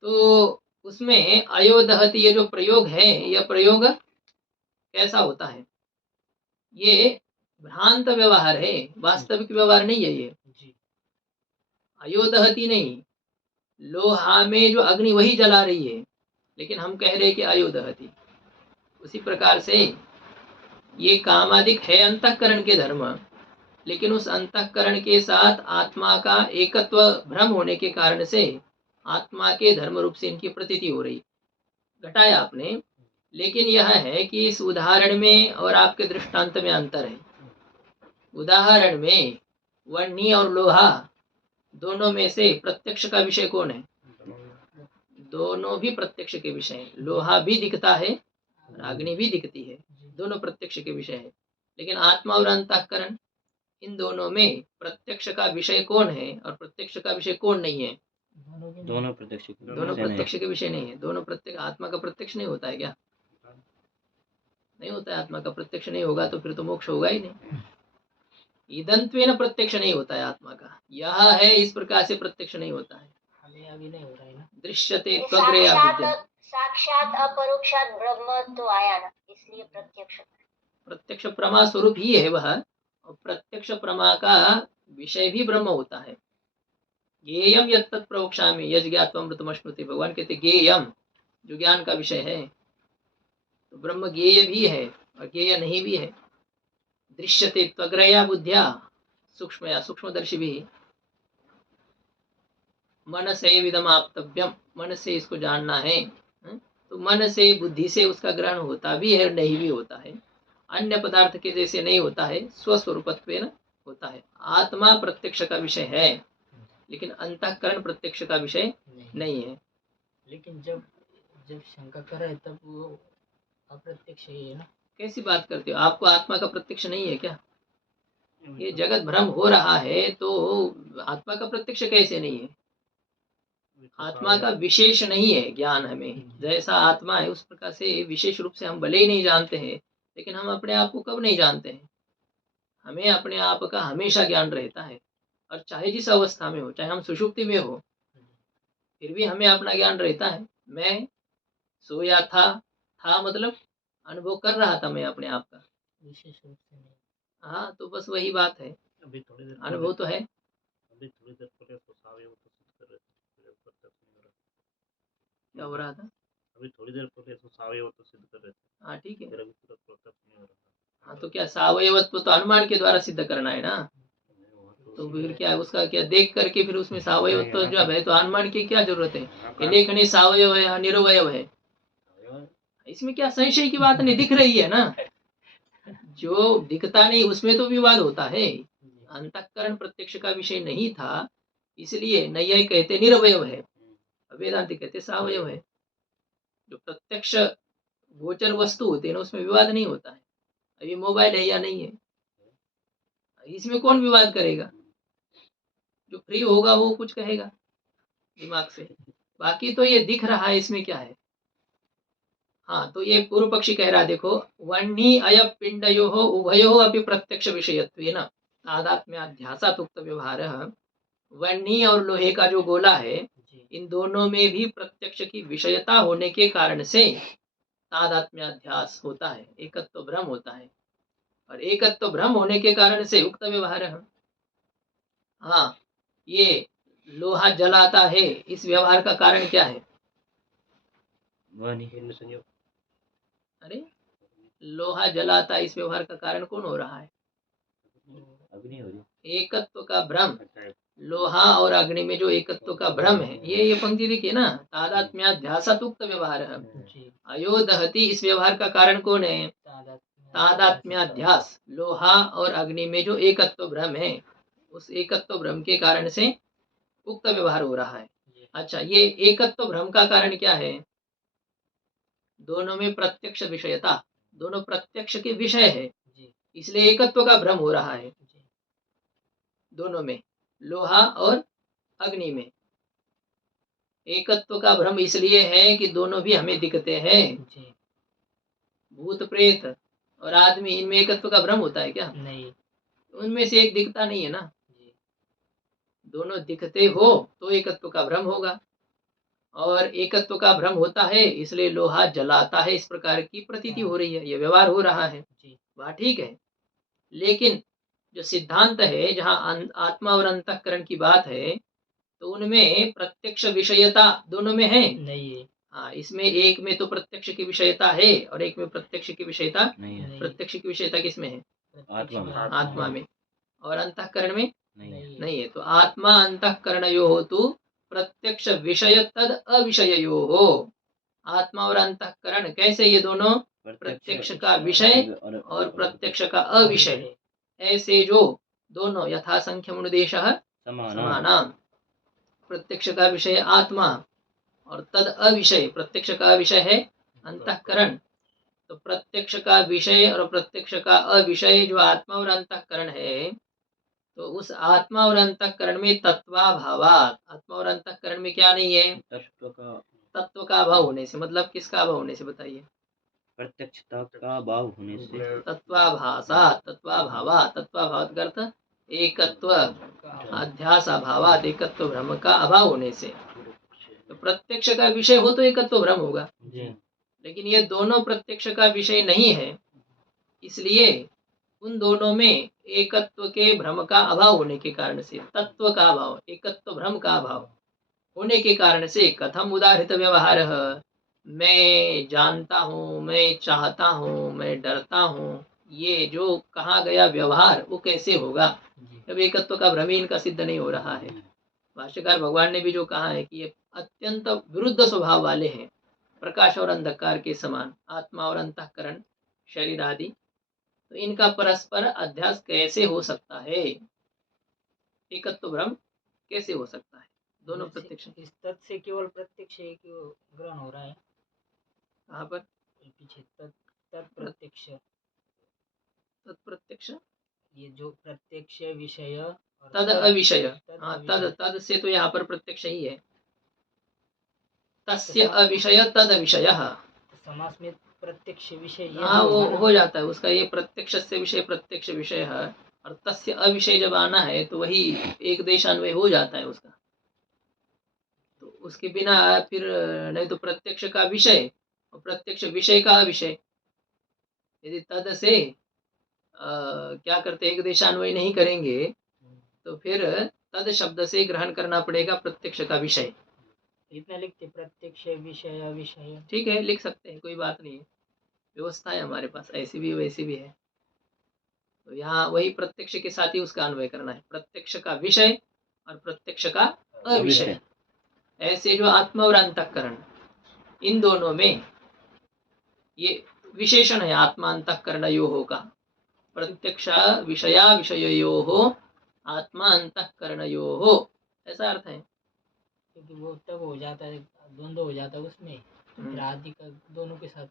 तो उसमें अयोदहति ये जो प्रयोग है, यह प्रयोग कैसा होता है? ये भ्रांत व्यवहार है, वास्तविक व्यवहार नहीं है। ये अयोदहति नहीं, लोहा में जो अग्नि वही जला रही है, लेकिन हम कह रहे हैं कि अयोदहति। उसी प्रकार से ये कामादिक है अंतःकरण के धर्म, लेकिन उस अंतःकरण के साथ आत्मा का एकत्व भ्रम होने के कारण से आत्मा के धर्म रूप से इनकी प्रतीति हो रही। घटाया आपने, लेकिन यह है कि इस उदाहरण में और आपके दृष्टांत में अंतर है। उदाहरण में वह्नि और लोहा दोनों में से प्रत्यक्ष का विषय कौन है? दोनों भी प्रत्यक्ष के विषय हैं। लोहा भी दिखता है और अग्नि भी दिखती है, दोनों प्रत्यक्ष के विषय है। लेकिन आत्मा और अंतःकरण, इन दोनों में प्रत्यक्ष का विषय कौन है और प्रत्यक्ष का विषय कौन नहीं है? दोनों प्रत्यक्ष के विषय नहीं है। दोनों प्रत्यक्ष, आत्मा का प्रत्यक्ष नहीं होता है क्या? नहीं होता है। आत्मा का प्रत्यक्ष नहीं होगा तो फिर तो मोक्ष होगा ही नहीं। ईदंत्वेन प्रत्यक्ष नहीं होता है आत्मा का, यह है इस प्रकार से प्रत्यक्ष नहीं होता है। हमें अभी नहीं हो रहा है ना, दृश्यते त्वग्रया विद्यते। साक्षात अपरोक्षात ब्रह्म तो आया ना, इसलिए प्रत्यक्ष प्रमा स्वरूप ही है वह, और प्रत्यक्ष प्रमा का विषय भी ब्रह्म होता है। ज्ञेयम यत् प्रवक्ष्यामि यज्ञात्वमृतमश्नुते, भगवान कहते ज्ञेयम, जो ज्ञान का विषय है, तो ब्रह्म ज्ञेय भी है और ज्ञेय नहीं भी है। दृश्यते त्वग्रया बुद्धिया, सूक्ष्म या सूक्ष्मदर्शी भी मन से विदमाप्तव्यम, मन से इसको जानना है। तो मन से बुद्धि से उसका ग्रहण होता भी है और नहीं भी होता है, अन्य पदार्थ के जैसे नहीं होता है, स्वस्वरूपत्वेन होता है। आत्मा प्रत्यक्ष का विषय है, लेकिन अंतःकरण प्रत्यक्ष का विषय नहीं है। लेकिन जब जब शंका कर रहे तब वो अप्रत्यक्ष ही है ना। कैसी बात करते हो, आपको आत्मा का प्रत्यक्ष नहीं है क्या? ये जगत भ्रम हो रहा है तो आत्मा का प्रत्यक्ष कैसे नहीं है? आत्मा का विशेष नहीं है ज्ञान, हमें जैसा आत्मा है उस प्रकार से विशेष रूप से हम भले ही नहीं जानते हैं, लेकिन हम अपने आप को कब नहीं जानते हैं? हमें अपने आप का हमेशा ज्ञान रहता है, और चाहे जिस अवस्था में हो, चाहे हम सुषुप्ति में हो, फिर भी हमें अपना ज्ञान रहता है। मैं सोया था मतलब अनुभव कर रहा था मैं अपने आप का, विशेष रूप से नहीं। हाँ, तो बस वही बात है, अभी थोड़ी देर अनुभव तो है। अभी थोड़ी देर पहले तो सावयव तो सिद्ध कर रहे थे, क्या हो रहा था? अभी थोड़ी देर पहले तो सावयव तो सिद्ध कर रहे थे। हाँ ठीक है, अभी पूरा प्रत्यक्ष नहीं हो रहा। हाँ तो क्या सावयवत्व तो अनुमान के द्वारा सिद्ध करना है ना, तो फिर क्या उसका क्या देख करके फिर उसमें सावयवत्व जब है तो अनुमान की क्या जरूरत है? लेखनी सावयव है, निरवयव है, इसमें क्या संशय की बात नहीं, दिख रही है ना। जो दिखता नहीं उसमें तो विवाद होता है। अंतःकरण प्रत्यक्ष का विषय नहीं था, इसलिए नैयायिक कहते निरवयव है, वेदांति कहते सावयव है। जो प्रत्यक्ष गोचर वस्तु होती है ना, उसमें विवाद नहीं होता है। अभी मोबाइल है या नहीं है, इसमें कौन विवाद करेगा? जो फ्री होगा वो कुछ कहेगा दिमाग से, बाकी तो ये दिख रहा है, इसमें क्या है? हाँ, तो ये पूर्व पक्षी कह रहा है, देखो वह्नि अय पिंडयो उभयो अपि प्रत्यक्ष विषयत्वेन तादात्म्याध्यासात् उक्त व्यवहारः। वह्नि और लोहे का जो गोला है, इन दोनों में भी प्रत्यक्ष की विषयता होने के कारण से तादात्म्याध्यास होता है, एकत्व भ्रम होता है, और एकत्व भ्रम होने के कारण से उक्त व्यवहार है। हाँ, ये लोहा जलाता है, इस व्यवहार का कारण क्या है? अरे लोहा जलाता, इस व्यवहार का कारण कौन हो रहा है? अग्नि हो रही। एकत्व का भ्रम, लोहा और अग्नि में जो एकत्व का भ्रम है, ये पंक्ति देखिए ना, तादात्म्याध्यासात् उक्त व्यवहार है। अयोदहति, इस व्यवहार का कारण कौन है? तादात्म्याध्यास, लोहा और अग्नि में जो एकत्व भ्रम है, उस एकत्व भ्रम के कारण से उक्त व्यवहार हो रहा है। अच्छा, ये एकत्व भ्रम का कारण क्या है? दोनों में प्रत्यक्ष विषयता, दोनों प्रत्यक्ष के विषय है, इसलिए एकत्व का भ्रम हो रहा है दोनों में, लोहा और अग्नि में एकत्व का भ्रम इसलिए है कि दोनों भी हमें दिखते हैं। भूत प्रेत और आदमी, इनमें एकत्व का भ्रम होता है क्या? नहीं, उनमें से एक दिखता नहीं है ना। दोनों दिखते हो तो एकत्व का भ्रम होगा, और एकत्व का भ्रम होता है इसलिए लोहा जलाता है, इस प्रकार की प्रतीति हो रही है, ये व्यवहार हो रहा है, बात ठीक है। लेकिन जो सिद्धांत है, जहाँ आत्मा और अंतःकरण की बात है, तो उनमें प्रत्यक्ष विषयता दोनों में है नहीं है। हाँ, इसमें एक में तो प्रत्यक्ष की विषयता है और एक में प्रत्यक्ष की विषयता नहीं है। प्रत्यक्ष की विषयता किसमें है? आत्मा में, और अंतःकरण में नहीं है। तो आत्मा अंतःकरणयो हो तो प्रत्यक्ष विषय तद अविषयो हो। आत्मा और अंतःकरण कैसे? ये दोनों प्रत्यक्ष का विषय और प्रत्यक्ष का अविषय, ऐसे जो दोनों यथा संख्यम अनुदेशः समानाम। प्रत्यक्ष का विषय आत्मा और तद अविषय, प्रत्यक्ष का विषय है अंतःकरण। तो प्रत्यक्ष का विषय और प्रत्यक्ष का अविषय जो आत्मा और अंतःकरण है, तो उस आत्मा और अंतःकरण में तत्वाभावात, आत्मा और अंतःकरण में क्या नहीं है? तत्व का अभाव होने से। मतलब किसका अभाव होने से बताइए? प्रत्यक्षता का अभाव होने से। तत्वाभासात, तत्वाभावात, तत्वाभावात का अर्थ एकत्व, अध्यास अभावात, एकत्व भ्रम का अभाव होने से। तो प्रत्यक्ष का विषय हो तो एकत्व भ्रम होगा, लेकिन ये दोनों प्रत्यक्ष का विषय नहीं है, इसलिए उन दोनों में एकत्व के भ्रम का अभाव होने के कारण से, तत्व का अभाव, एकत्व भ्रम का अभाव होने के कारण से कथम उदाहरित व्यवहार, मैं जानता हूँ, मैं चाहता हूँ, मैं डरता हूँ, ये जो कहा गया व्यवहार वो कैसे होगा, जी जब एकत्व का भ्रम ही इनका सिद्ध नहीं हो रहा है। भाष्यकार भगवान ने भी जो कहा है कि ये अत्यंत विरुद्ध स्वभाव वाले हैं, प्रकाश और अंधकार के समान, आत्मा और अंतःकरण, शरीर आदि, तो इनका परस्पर अध्यास कैसे हो सकता है, एकत्व भ्रम कैसे हो सकता है, दोनों जैसे प्रत्यक्ष। इस तत् से केवल प्रत्यक्ष एक ग्रहण हो रहा है, कहाँ पर पीछे तत्प्रत्यक्ष, तत्प्रत्यक्ष, ये जो प्रत्यक्ष विषय और तद अविषय, तद हाँ अविषय। तद से तो यहाँ पर प्रत्यक्ष ही है, तस्य अविषय तद विषय, तो समास में प्रत्यक्ष विषय ये हाँ भी वो होगा ना? हो जाता है उसका, ये प्रत्यक्ष से विषय प्रत्यक्ष विषय है, और तस्य अविषय जब आना है तो वही एक देशान्वय हो जाता है उसका, तो उसके बिना फिर नहीं तो प्रत्यक्ष का विषय और प्रत्यक्ष विषय का अविषय, यदि तद से क्या करते एक देशान्वय नहीं करेंगे तो फिर तद शब्द से ग्रहण करना पड़ेगा प्रत्यक्ष का विषय। इतना लिखते प्रत्यक्ष विषय अविषय, ठीक है लिख सकते हैं, कोई बात नहीं है, व्यवस्था है हमारे पास, ऐसी भी वैसी भी है। तो यहाँ वही प्रत्यक्ष के साथ ही उसका अन्वय करना है, प्रत्यक्ष का विषय और प्रत्यक्ष का अविषय। ऐसे जो आत्मा और अंतःकरण इन दोनों में ये विशेषण है, आत्मा अंतःकरणयोः का, प्रत्यक्ष विषया विषययोः आत्मा अंतःकरणयोः, ऐसा अर्थ है। क्योंकि वो तब हो जाता है, द्वंद्व हो जाता है उसमें, फिर आदि का दोनों के साथ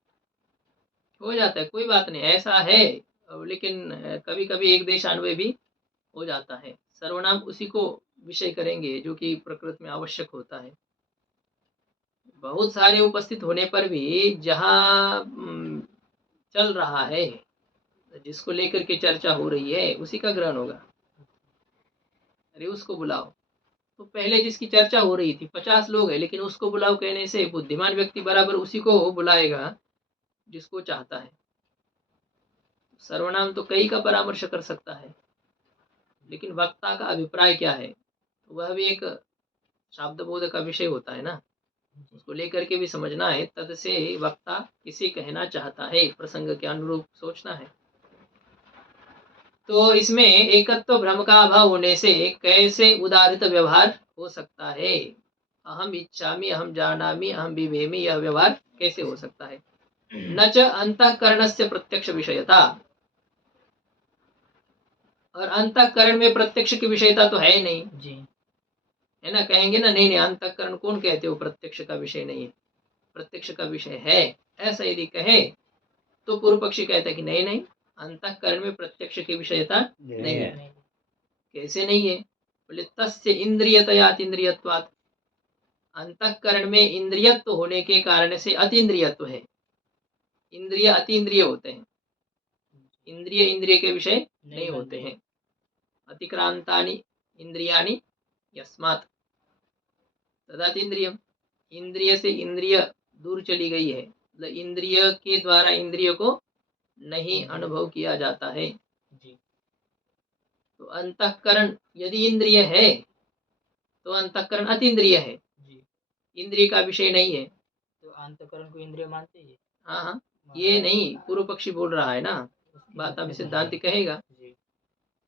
हो जाता है, कोई बात नहीं, ऐसा है। लेकिन कभी कभी एक देशान्वय भी हो जाता है, सर्वनाम उसी को विषय करेंगे जो कि प्रकृति में आवश्यक होता है। बहुत सारे उपस्थित होने पर भी जहाँ चल रहा है, जिसको लेकर के चर्चा हो रही है उसी का ग्रहण होगा। अरे उसको बुलाओ, तो पहले जिसकी चर्चा हो रही थी 50 लोग है, लेकिन उसको बुलाओ कहने से बुद्धिमान व्यक्ति बराबर उसी को बुलाएगा जिसको चाहता है। सर्वनाम तो कई का परामर्श कर सकता है, लेकिन वक्ता का अभिप्राय क्या है वह भी एक शब्द बोध का विषय होता है ना, उसको लेकर के भी समझना है, तद से वक्ता किसे कहना चाहता है, प्रसंग के अनुरूप सोचना है। तो इसमें एकत्व भ्रम का अभाव होने से कैसे उदारित व्यवहार हो सकता है, अहम इच्छामि, अहम जानामि, अहम विवेमि, यह व्यवहार कैसे हो सकता है। न च अंतःकरणस्य प्रत्यक्ष विषयता, और अंतःकरण में प्रत्यक्ष की विषयता तो है ही नहीं जी, है ना, कहेंगे ना नहीं नहीं अंतःकरण कौन कहते हो प्रत्यक्ष का विषय नहीं है, प्रत्यक्ष का विषय है, ऐसा यदि कहे तो पूर्व पक्षी कहता है कि नहीं नहीं अंतःकरण में प्रत्यक्ष की विषयता नहीं है। कैसे नहीं है, बोले तस्य इंद्रियतयात इंद्रियत्वात्, अंतःकरण में इंद्रियत्व होने के कारण से अतीन्द्रियत्व है, इंद्रिय अतीन्द्रिय होते हैं, इंद्रिय इंद्रिय के विषय नहीं होते हैं। अतिक्रांतानि इंद्रियाणि यस्मात् तदातीन्द्रियम, इंद्रिय से इंद्रिय दूर चली गई है, मतलब इंद्रिय के द्वारा इंद्रिय को नहीं अनुभव किया जाता है। जी, तो अंतःकरण यदि इंद्रिय है तो अंतःकरण अतीन्द्रिय है, जी, इंद्रिय का विषय नहीं है। तो अंतःकरण को इंद्रिय मानते हैं। हाँ हाँ, ये नहीं पूर्व पक्षी बोल रहा है ना, बात अभी सिद्धांत कहेगा।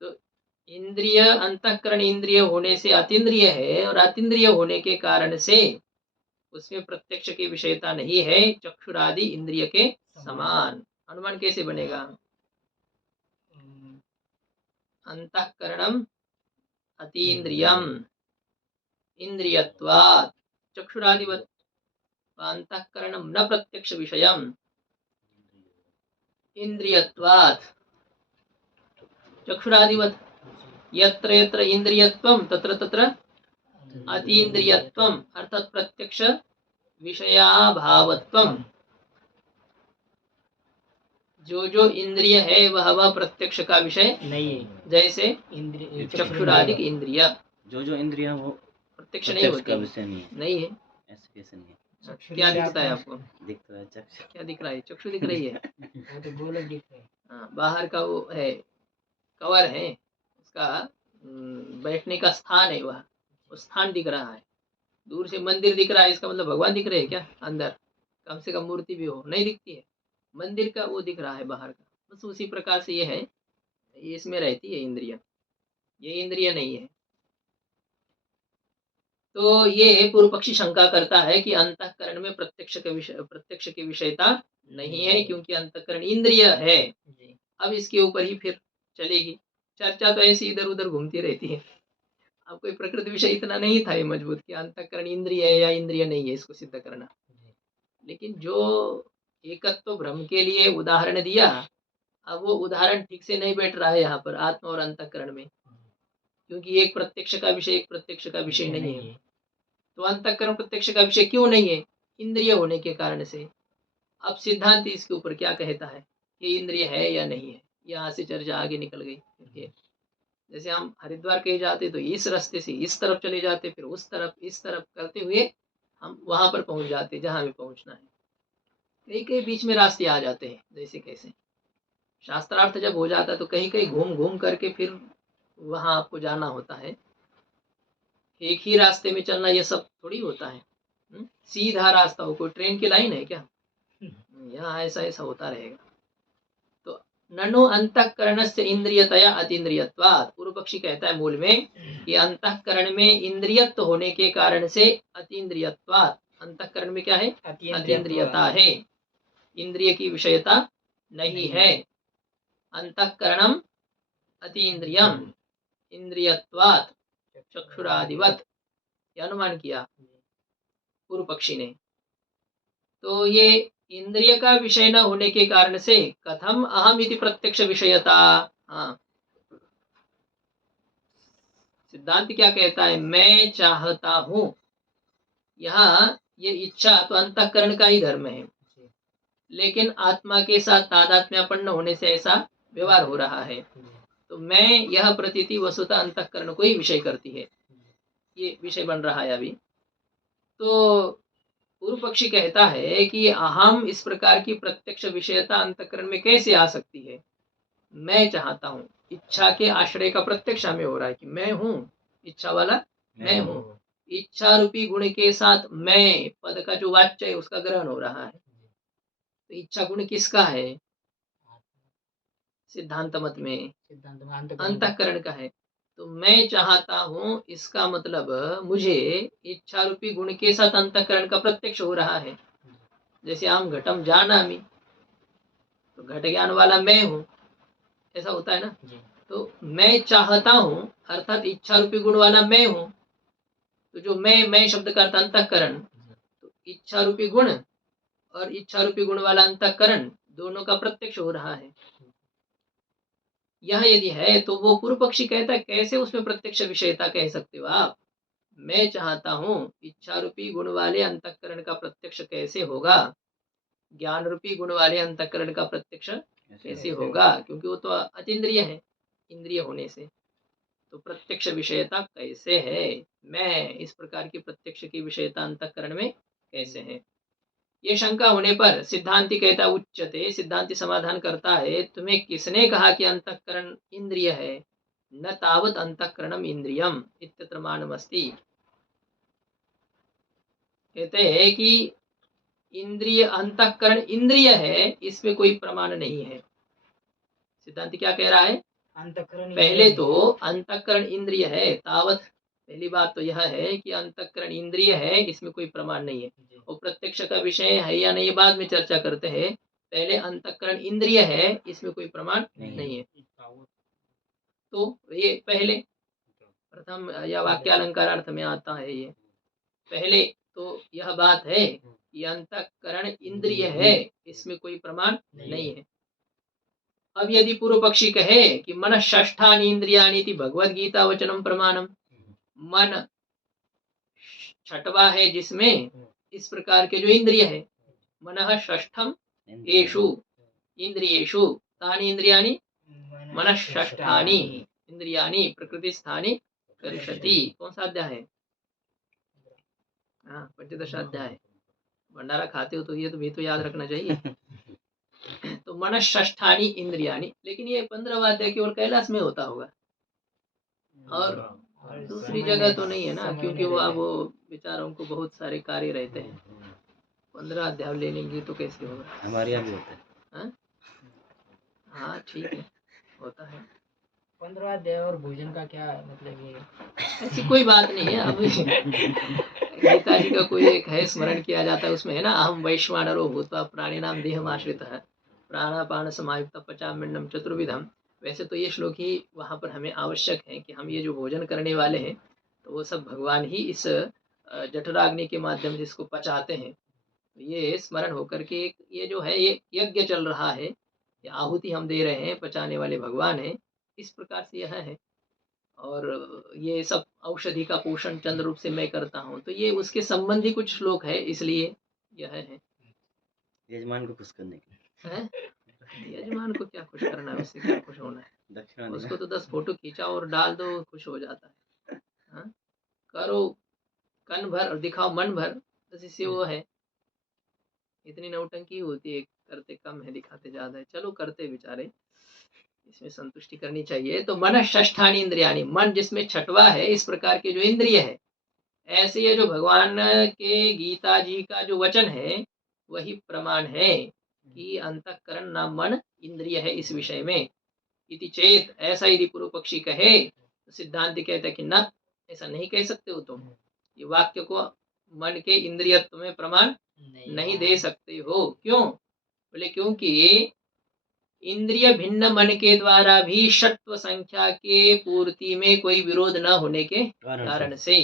तो इंद्रिय अंतःकरण इंद्रिय होने से अतीन्द्रिय है, और अतीन्द्रिय होने के कारण से उसमें प्रत्यक्ष की विषयता नहीं है, चक्षुरादि इंद्रिय के समान। अनुमान कैसे बनेगा, अंतःकरणम अतीन्द्रियम इंद्रियत्वात् चक्षुरादिवत्, अंतःकरणम न प्रत्यक्ष विषयम इंद्रियत्वात् चक्षुरादिवत्, यत्र यत्र इंद्रियत्वम तत्र तत्र अतीन्द्रियत्वम, अर्थात प्रत्यक्ष विषयाभावत्वम, जो जो इंद्रिय है वह प्रत्यक्ष का विषय नहीं है, जैसे इंद्रिय चक्षुरादिक इंद्रिय जो जो इंद्रिय वो प्रत्यक्ष नहीं होती, का विषय नहीं है, नहीं है। ऐसे कैसे नहीं है, क्या दिखता है आपको, दिख तो है चक्षु, क्या दिख रहा है, चक्षु दिख रही है, वो तो गोलक दिख रहा है। हाँ, बाहर का वो है कवर है उसका, बैठने का स्थान है, वह वो स्थान दिख रहा है। दूर से मंदिर दिख रहा है, इसका मतलब भगवान दिख रहे हैं क्या, अंदर कम से कम मूर्ति भी हो नहीं दिखती है, मंदिर का वो दिख रहा है बाहर का, बस उसी प्रकार से ये है, ये इसमें रहती है इंद्रिय, ये इंद्रिय नहीं है। तो ये पूर्व पक्षी शंका करता है कि अंतःकरण में प्रत्यक्ष की विषयता नहीं है, क्योंकि अंतःकरण इंद्रिय है। अब इसके ऊपर ही फिर चलेगी चर्चा, तो ऐसी इधर उधर घूमती रहती है। अब कोई प्रकृति विषय इतना नहीं था ये मजबूत कि अंतःकरण इंद्रिय है या इंद्रिय नहीं है, इसको सिद्ध करना। लेकिन जो एकत्व भ्रम के लिए उदाहरण दिया, अब वो उदाहरण ठीक से नहीं बैठ रहा है यहाँ पर आत्मा और अंतःकरण में, क्योंकि एक प्रत्यक्ष का विषय एक प्रत्यक्ष का विषय नहीं है। तो अंतःकरण प्रत्यक्ष का विषय क्यों नहीं है? इंद्रिय होने के कारण से। अब सिद्धांत इसके ऊपर क्या कहता है, ये इंद्रिय है या नहीं है, यहाँ से चर्चा आगे निकल गई। जैसे हम हरिद्वार कहीं जाते तो इस रास्ते से इस तरफ चले जाते, फिर उस तरफ इस तरफ करते हुए हम वहां पर पहुंच जाते जहां हमें पहुंचना है। कहीं कहीं बीच में रास्ते आ जाते हैं, जैसे कैसे शास्त्रार्थ जब हो जाता है तो कहीं कहीं घूम घूम करके फिर वहां आपको जाना होता है। एक ही रास्ते में चलना ये सब थोड़ी होता है। सीधा रास्ता हो, कोई ट्रेन की लाइन है क्या? यहाँ ऐसा ऐसा होता रहेगा। तो ननु अंतःकरणस्य इंद्रियतया अतीन्द्रियत्वात्, पूर्व पक्षी कहता है मूल में कि अंतःकरण में इंद्रियत्व होने के कारण से अतीन्द्रियत्वात्, अंतःकरण में क्या है? अतीन्द्रियता है, इंद्रिय की विषयता नहीं है। अंतःकरणम अतीन्द्रियम इंद्रियत्वात् चक्षुरादिवत, यह अनुमान किया पूर्व पक्षी ने। तो ये इंद्रिय का विषय न होने के कारण से कथम अहम इति प्रत्यक्ष विषयता। हाँ, सिद्धांत क्या कहता है? मैं चाहता हूं, यहाँ ये इच्छा तो अंतःकरण का ही धर्म है, लेकिन आत्मा के साथ तादात्म्यपन्न होने से ऐसा व्यवहार हो रहा है। तो मैं यह प्रतीति वस्तुतः अंतःकरण को ही विषय करती है, ये विषय बन रहा है अभी। तो पूर्व पक्षी कहता है कि अहम इस प्रकार की प्रत्यक्ष विषयता अंतःकरण में कैसे आ सकती है? मैं चाहता हूँ, इच्छा के आश्रय का प्रत्यक्ष हमें हो रहा है कि मैं हूँ, इच्छा वाला मैं हूँ। इच्छा रूपी गुण के साथ मैं पद का जो वाच्य है उसका ग्रहण हो रहा है। तो इच्छा गुण किसका है? सिद्धांत मत में अंतःकरण का है। तो मैं चाहता हूँ, इसका मतलब मुझे इच्छा रूपी गुण के साथ अंतःकरण का प्रत्यक्ष हो रहा है। जैसे हम घटम जानामि, तो घट ज्ञान वाला मैं हूँ, ऐसा होता है ना। तो मैं चाहता हूँ अर्थात इच्छा रूपी गुण वाला मैं हूँ। तो जो मैं शब्द का अर्थ अंतःकरण, तो इच्छा रूपी गुण और इच्छा रूपी गुण वाला अंतःकरण दोनों का प्रत्यक्ष हो रहा है। यह यदि है तो वो पूर्व पक्षी कहता है कैसे उसमें प्रत्यक्ष विषयता कह सकते हो आप? मैं चाहता हूँ, इच्छा रूपी गुण वाले अंतःकरण का प्रत्यक्ष कैसे होगा? ज्ञान रूपी गुण वाले अंतःकरण का प्रत्यक्ष कैसे होगा? क्योंकि वो तो अतीन्द्रिय है, इंद्रिय होने से। तो प्रत्यक्ष विषयता कैसे है? मैं इस प्रकार की प्रत्यक्ष की विषयता अंतःकरण में कैसे है? ये शंका होने पर सिद्धांति कहता उच्चते, सिद्धांति समाधान करता है, तुम्हें किसने कहा कि अंतःकरण इंद्रिय है? न तावत अंतःकरणम इंद्रियम इत्यत्र मानमस्ति। कहते हैं कि इंद्रिय अंतःकरण इंद्रिय है, इसमें कोई प्रमाण नहीं है। सिद्धांत क्या कह रहा है? पहले तो अंतःकरण इंद्रिय है, तावत पहली बात तो यह है कि अंतःकरण इंद्रिय है, इसमें कोई प्रमाण नहीं है। और प्रत्यक्ष का विषय है या नहीं बाद में चर्चा करते हैं, पहले अंतःकरण इंद्रिय है, इसमें कोई प्रमाण नहीं है। तो ये पहले प्रथम या वाक्यालंकारार्थ में आता है। ये पहले तो यह बात है कि अंतःकरण इंद्रिय है, इसमें कोई प्रमाण नहीं है। अब यदि पूर्व पक्षी कहे कि मन षष्ठानि इंद्रियाणि इति भगवद गीता वचनम प्रमाणम, मन छठवा है जिसमें इस प्रकार के जो इंद्रिय है, मनः षष्ठम येषु इंद्रियेषु तानि इंद्रियाणि मनः षष्ठानि इंद्रियाणि प्रकृति स्थानि करिष्यति। कौन सा अध्याय है? हाँ, पंचदश अध्याय। भंडारा खाते हो तो ये तो भी तो याद रखना चाहिए। तो मन षष्ठानि इंद्रियाणि, लेकिन ये 15वां अध्याय केवल कैलाश में होता होगा और दूसरी जगह तो नहीं है ना, क्योंकि वो बेचारों को बहुत सारे कार्य रहते हैं। 15 अध्याय ले लेंगे तो कैसे होगा? हमारे यहाँ भी होता है। हाँ ठीक है, होता है। 15वां अध्याय और भोजन का क्या मतलब ये? ऐसी कोई बात नहीं है। अब गीता जी का कोई एक है, स्मरण किया जाता है उसमें, है ना, अहम वैश्वानरो भूत्वा प्राणिनाम देहमाश्रितः प्राणापान समायुक्त पचाम्यन्नम चतुर्विधम। वैसे तो ये श्लोक ही वहाँ पर हमें आवश्यक है कि हम ये जो भोजन करने वाले हैं तो वो सब भगवान ही इस जठराग्नि के माध्यम से इसको पचाते हैं। ये स्मरण होकर के ये जो है ये यज्ञ चल रहा है, ये आहुति हम दे रहे हैं, पचाने वाले भगवान हैं, इस प्रकार से यह है। और ये सब औषधि का पोषण चंद्र रूप से मैं करता हूँ, तो ये उसके संबंधी कुछ श्लोक है, इसलिए यह है। यजमान को खुश करने के हैं? यजमान को क्या खुश करना है, उससे क्या खुश होना है? दक्षिणा उसको तो 10 फोटो खींचा और डाल दो, खुश हो जाता है। हाँ? करो कन भर और दिखाओ मन भर, बस इससे वो है। इतनी नौटंकी होती है, करते कम है दिखाते ज्यादा है। चलो करते बेचारे, इसमें संतुष्टि करनी चाहिए। तो मन षष्ठानी इंद्रियानी, मन जिसमें छठवा है, इस प्रकार के जो इंद्रिय है, ऐसे ये जो भगवान के गीता जी का जो वचन है वही प्रमाण है कि अंतःकरण नाम मन इंद्रिय है इस विषय में। इति चेत, ऐसा यदि पूर्व पक्षी कहे तो सिद्धांत कहता है कि न, ऐसा नहीं कह सकते हो तुम। ये वाक्य को मन के इंद्रियत्व में प्रमाण नहीं दे सकते हो। क्यों? बोले क्योंकि इंद्रिय भिन्न मन के द्वारा भी षट्व संख्या के पूर्ति में कोई विरोध न होने के कारण से।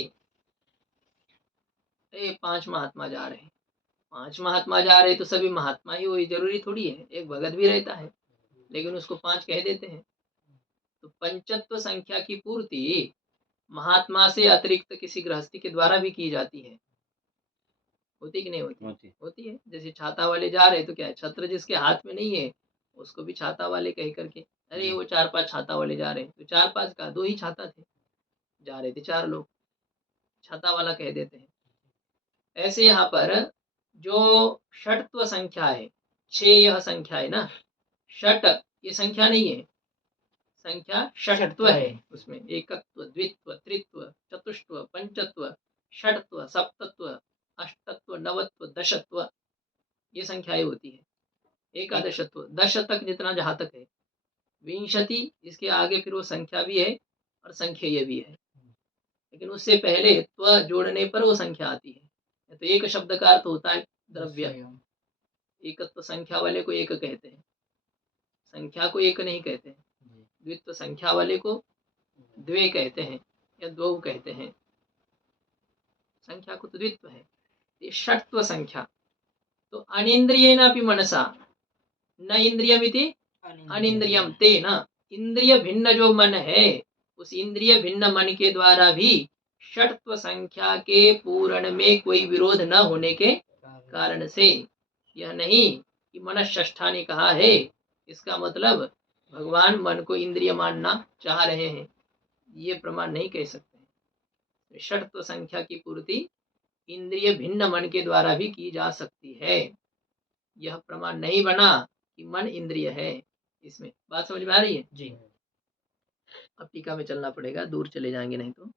5 महात्मा जा रहे हैं, 5 महात्मा जा रहे तो सभी महात्मा ही वही जरूरी थोड़ी है, एक भगत भी रहता है, लेकिन उसको 5 कह देते हैं। तो पंचत्व संख्या की पूर्ति महात्मा से अतिरिक्त किसी गृहस्थी के द्वारा भी की जाती है। होती कि नहीं होती? होती है। जैसे छाता वाले जा रहे तो क्या है, छत्र जिसके हाथ में नहीं है उसको भी छाता वाले कह करके, अरे वो 4-5 छाता वाले जा रहे हैं, तो 4-5 का 2 ही छाता थे, जा रहे थे 4 लोग, छाता वाला कह देते हैं। ऐसे यहाँ पर जो षट्व संख्या है, 6 यह संख्या है ना, षट ये संख्या नहीं है, संख्या षट्व है। उसमें एकत्व, द्वित्व, त्रित्व, चतुष्त्व, पंचत्व, षट्त्व, सप्तत्व, अष्टत्व, नवत्व, दशत्व, ये संख्याएं होती है। एकादशत्व 10 तक जितना जहां तक है, विंशति इसके आगे फिर वो संख्या भी है और संख्येय भी है, लेकिन उससे पहले त्व जोड़ने पर वो संख्या आती है। तो एक शब्द का अर्थ होता है द्रव्य। एकत्व संख्या वाले को एक कहते हैं, संख्या को एक नहीं कहते हैं। द्वित्व संख्या वाले को द्वे कहते हैं या द्वौ कहते हैं, संख्या को तो द्वित्व है। ये षट्व संख्या। तो अनिंद्रियेनापि मनसा न इंद्रियमिति अनिंद्रियम तेन, इंद्रिय भिन्न जो मन है उस इंद्रिय भिन्न मन के द्वारा भी षट्व संख्या के पूर्ण में कोई विरोध न होने के कारण से, यह नहीं कि मन षष्ठानी कहा है इसका मतलब भगवान मन को इंद्रिय मानना चाह रहे हैं, ये प्रमाण नहीं कह सकते। षट्व संख्या की पूर्ति इंद्रिय भिन्न मन के द्वारा भी की जा सकती है, यह प्रमाण नहीं बना कि मन इंद्रिय है। इसमें बात समझ में आ रही है जी? अब टीका में चलना पड़ेगा, दूर चले जाएंगे नहीं तो।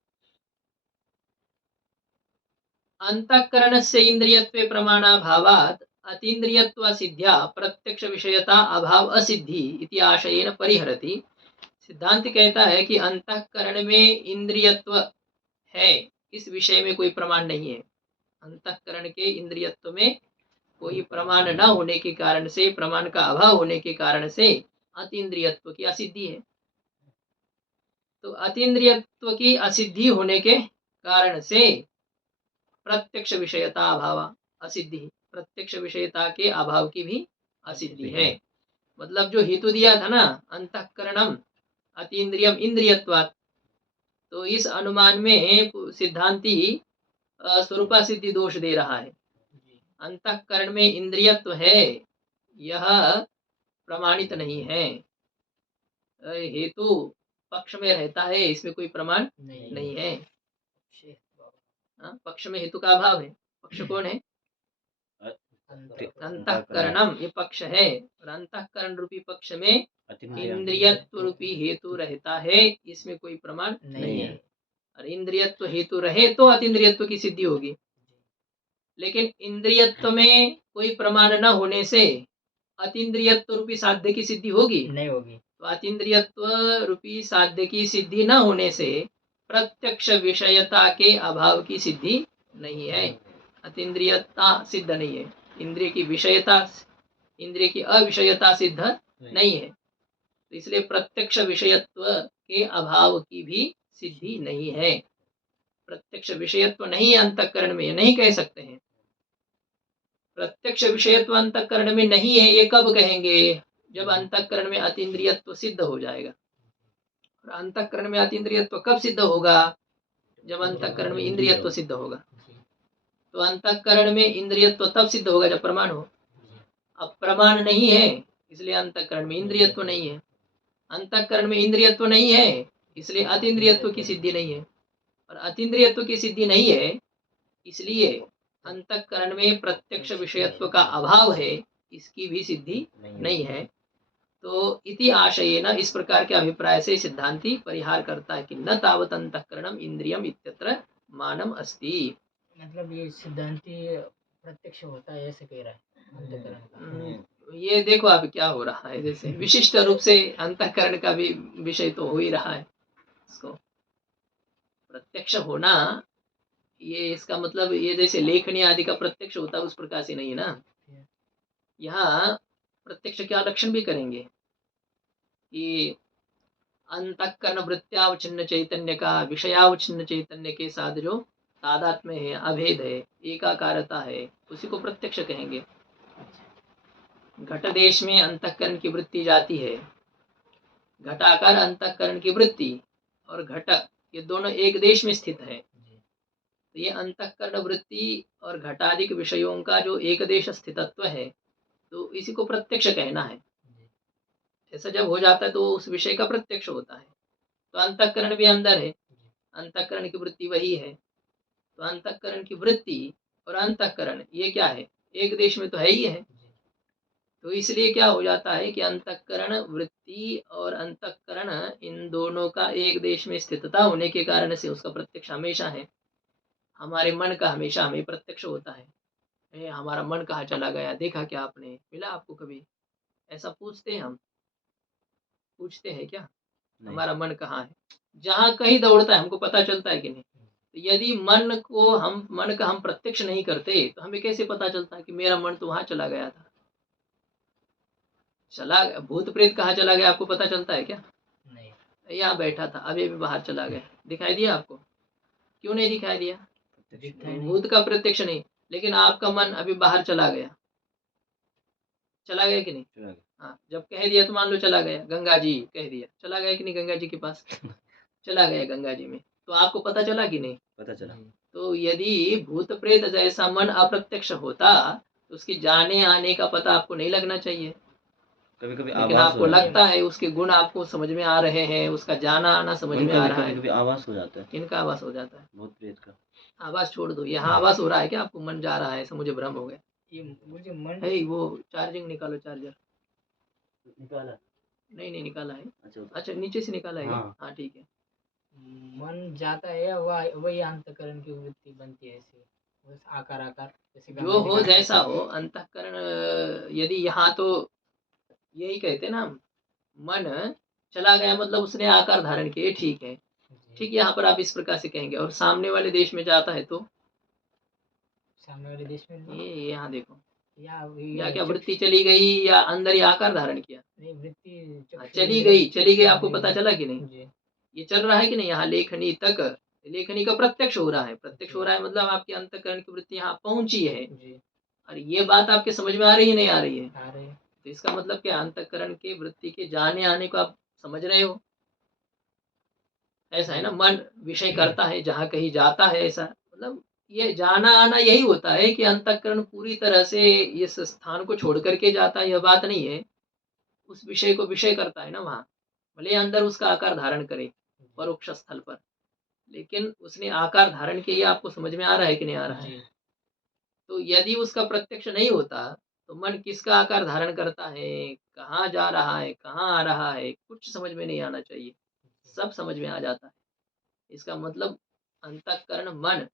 अंतःकरण से इंद्रियत्वे प्रमाणाभावात् अतीन्द्रियत्व सिद्ध्या प्रत्यक्ष विषयता अभाव असिद्धि इति आशयेन परिहरति। सिद्धांत कहता है कि अंतःकरण में इंद्रियत्व है इस विषय में कोई प्रमाण नहीं है। अंतःकरण के इंद्रियत्व में कोई प्रमाण न होने के कारण से, प्रमाण का अभाव होने के कारण से अतीन्द्रियत्व की असिद्धि है। तो अतीन्द्रियत्व की असिद्धि होने के कारण से प्रत्यक्ष विषयता अभाव असिद्धि, प्रत्यक्ष विषयता के अभाव की भी असिद्धि है। मतलब जो हेतु दिया था ना, अंतःकरणम अतीन्द्रियम इंद्रियत्वात्, तो इस अनुमान में सिद्धांती स्वरूपा सिद्धि दोष दे रहा है। अंतःकरण में इंद्रियत्व है यह प्रमाणित नहीं है, हेतु पक्ष में रहता है, इसमें कोई प्रमाण नहीं है। पक्ष में हेतु का अभाव है। पक्ष कौन है? अंतःकरणम, ये पक्ष है, और अंतःकरण रूपी पक्ष में इंद्रियत्व रूपी हेतु रहता है, इसमें कोई प्रमाण नहीं है। और इंद्रियत्व हेतु रहे तो अतीन्द्रियत्व की सिद्धि होगी, लेकिन इंद्रियत्व में कोई प्रमाण न होने से अतीन्द्रियत्व रूपी साध्य की सिद्धि होगी? नहीं होगी। तो अतीन्द्रियत्व रूपी साध्य की सिद्धि न होने से प्रत्यक्ष विषयता के अभाव की सिद्धि नहीं है। अतीन्द्रियता सिद्ध नहीं है, इंद्रिय की विषयता, इंद्रिय की अविषयता सिद्ध नहीं है, तो इसलिए प्रत्यक्ष विषयत्व के अभाव की भी सिद्धि नहीं है। प्रत्यक्ष विषयत्व नहीं है अंतःकरण में, ये नहीं कह सकते हैं। प्रत्यक्ष विषयत्व अंतःकरण में नहीं है, ये कब कहेंगे? जब अंतःकरण में अतीन्द्रियत्व सिद्ध हो जाएगा। और अंतःकरण में अतीन्द्रियत्व कब सिद्ध होगा? जब अंतःकरण में इंद्रियत्व सिद्ध होगा। तो अंतःकरण में इंद्रियत्व तब सिद्ध होगा जब प्रमाण हो। अब प्रमाण नहीं है, इसलिए अंतःकरण में इंद्रियत्व नहीं है। अंतःकरण में इंद्रियत्व नहीं है, इसलिए अतीन्द्रियत्व की सिद्धि नहीं है। और अतीन्द्रियत्व की सिद्धि नहीं है, इसलिए अंतःकरण में प्रत्यक्ष विषयत्व का अभाव है, इसकी भी सिद्धि नहीं है। तो इति आशयेन, इस प्रकार के अभिप्राय से सिद्धांती परिहार करता है कि न तावत अंतःकरणम इंद्रियम इत्यत्र मानम अस्ति। मतलब ये सिद्धांती प्रत्यक्ष होता है ऐसे कह रहा है अंतःकरण का। ये देखो अब क्या हो रहा है, जैसे विशिष्ट रूप से अंतःकरण का भी विषय तो हो ही रहा है। इसको प्रत्यक्ष होना, ये इसका मतलब ये जैसे लेखनी आदि का प्रत्यक्ष होता है उस प्रकार से नहीं है ना। यहाँ प्रत्यक्ष क्या लक्षण भी करेंगे कि अंतःकरण वृत्त्यावच्छिन्न चैतन्य का विषयावच्छिन्न चैतन्य के साथ जो तादात्म्य है, अभेद है, एकाकारता है, उसी को प्रत्यक्ष कहेंगे। घट देश में अंतःकरण की वृत्ति जाती है, घटाकार अंतःकरण की वृत्ति और घट, ये दोनों एक देश में स्थित है। तो ये अंतःकरण वृत्ति और घटादिक विषयों का जो एक देश स्थितत्व है, तो इसी को प्रत्यक्ष कहना है। ऐसा जब हो जाता है तो उस विषय का प्रत्यक्ष होता है। तो अंतःकरण भी अंदर है, अंतःकरण की वृत्ति वही है। तो अंतःकरण की वृत्ति और अंतःकरण ये क्या है? एक देश में तो है ही है। तो इसलिए क्या हो जाता है कि अंतःकरण वृत्ति और अंतःकरण इन दोनों का एक देश में स्थितता होने के कारण से उसका प्रत्यक्ष हमेशा है। हमारे मन का हमेशा हमें प्रत्यक्ष होता है। हमारा मन कहाँ चला गया, देखा क्या आपने, मिला आपको कभी? ऐसा पूछते हैं हम, पूछते हैं क्या? हमारा मन कहाँ है? जहाँ कहीं दौड़ता है हमको पता चलता है कि नहीं? तो यदि मन का हम प्रत्यक्ष नहीं करते तो हमें कैसे पता चलता है कि मेरा मन तो वहां चला गया था? भूत प्रेत कहाँ चला गया आपको पता चलता है क्या? नहीं। यहाँ बैठा था, अभी भी बाहर चला गया, दिखाई दिया आपको? क्यों नहीं दिखाई दिया? भूत का प्रत्यक्ष नहीं, लेकिन आपका मन अभी बाहर चला गया, चला गया कि नहीं? हाँ, जब कह दिया तो मान लो चला गया, गंगा जी कह दिया, चला गया कि नहीं गंगा जी के पास? चला गया गंगा जी में, तो आपको पता चला कि नहीं? पता चला। तो यदि भूत प्रेत जैसा मन अप्रत्यक्ष होता तो उसके जाने आने का पता आपको नहीं लगना चाहिए। कभी कभी लेकिन आपको लगता है, उसके गुण आपको समझ में आ रहे हैं, उसका जाना आना समझ में आ रहा है। कभी आवाज हो जाता है। किनका आवाज हो जाता है? भूत प्रेत का। आवाज छोड़ दो, यहाँ आवाज हो रहा है क्या आपको? मन जा रहा है ऐसा मुझे भ्रम हो गया। ये मुझे मन है वो चार्जिंग निकालो, चार्जर निकाला? नहीं निकाला है। अच्छा नीचे से निकाला है। हाँ ठीक है। मन जाता है, वही अंतःकरण की वृत्ति बनती है ऐसे, बस आकार जैसे जो हो जैसा हो अंतःकरण। यदि यहाँ तो यही कहते ना, मन चला गया मतलब उसने आकार धारण किए, ठीक है, ठीक। यहाँ पर आप इस प्रकार से कहेंगे। और सामने वाले देश में जाता है तो सामने वाले देश में ये यहाँ देखो, या क्या वृत्ति चली गई या अंदर ही आकार धारण किया? नहीं, वृत्ति चली गई, आपको पता चला कि नहीं? ये चल रहा है कि नहीं? यहाँ लेखनी तक, लेखनी का प्रत्यक्ष हो रहा है। प्रत्यक्ष हो रहा है मतलब आपके अंतःकरण की वृत्ति यहाँ पहुंची है। और ये बात आपके समझ में आ रही है, नहीं आ रही है? आ रही है। तो इसका मतलब क्या, अंतःकरण के वृत्ति के जाने आने को आप समझ रहे हो? ऐसा है ना, मन विषय करता है, जहाँ कहीं जाता है, ऐसा मतलब ये जाना आना यही होता है कि अंतःकरण पूरी तरह से इस स्थान को छोड़ करके जाता है, यह बात नहीं है। उस विषय को विषय करता है ना वहाँ, भले अंदर उसका आकार धारण करे परोक्ष स्थल पर, लेकिन उसने आकार धारण किया। आपको समझ में आ रहा है कि नहीं आ रहा है? तो यदि उसका प्रत्यक्ष नहीं होता तो मन किसका आकार धारण करता है, कहाँ जा रहा है, कहाँ आ रहा है, कुछ समझ में नहीं आना चाहिए, सब समझ में आ जाता है। इसका मतलब अंतःकरण मन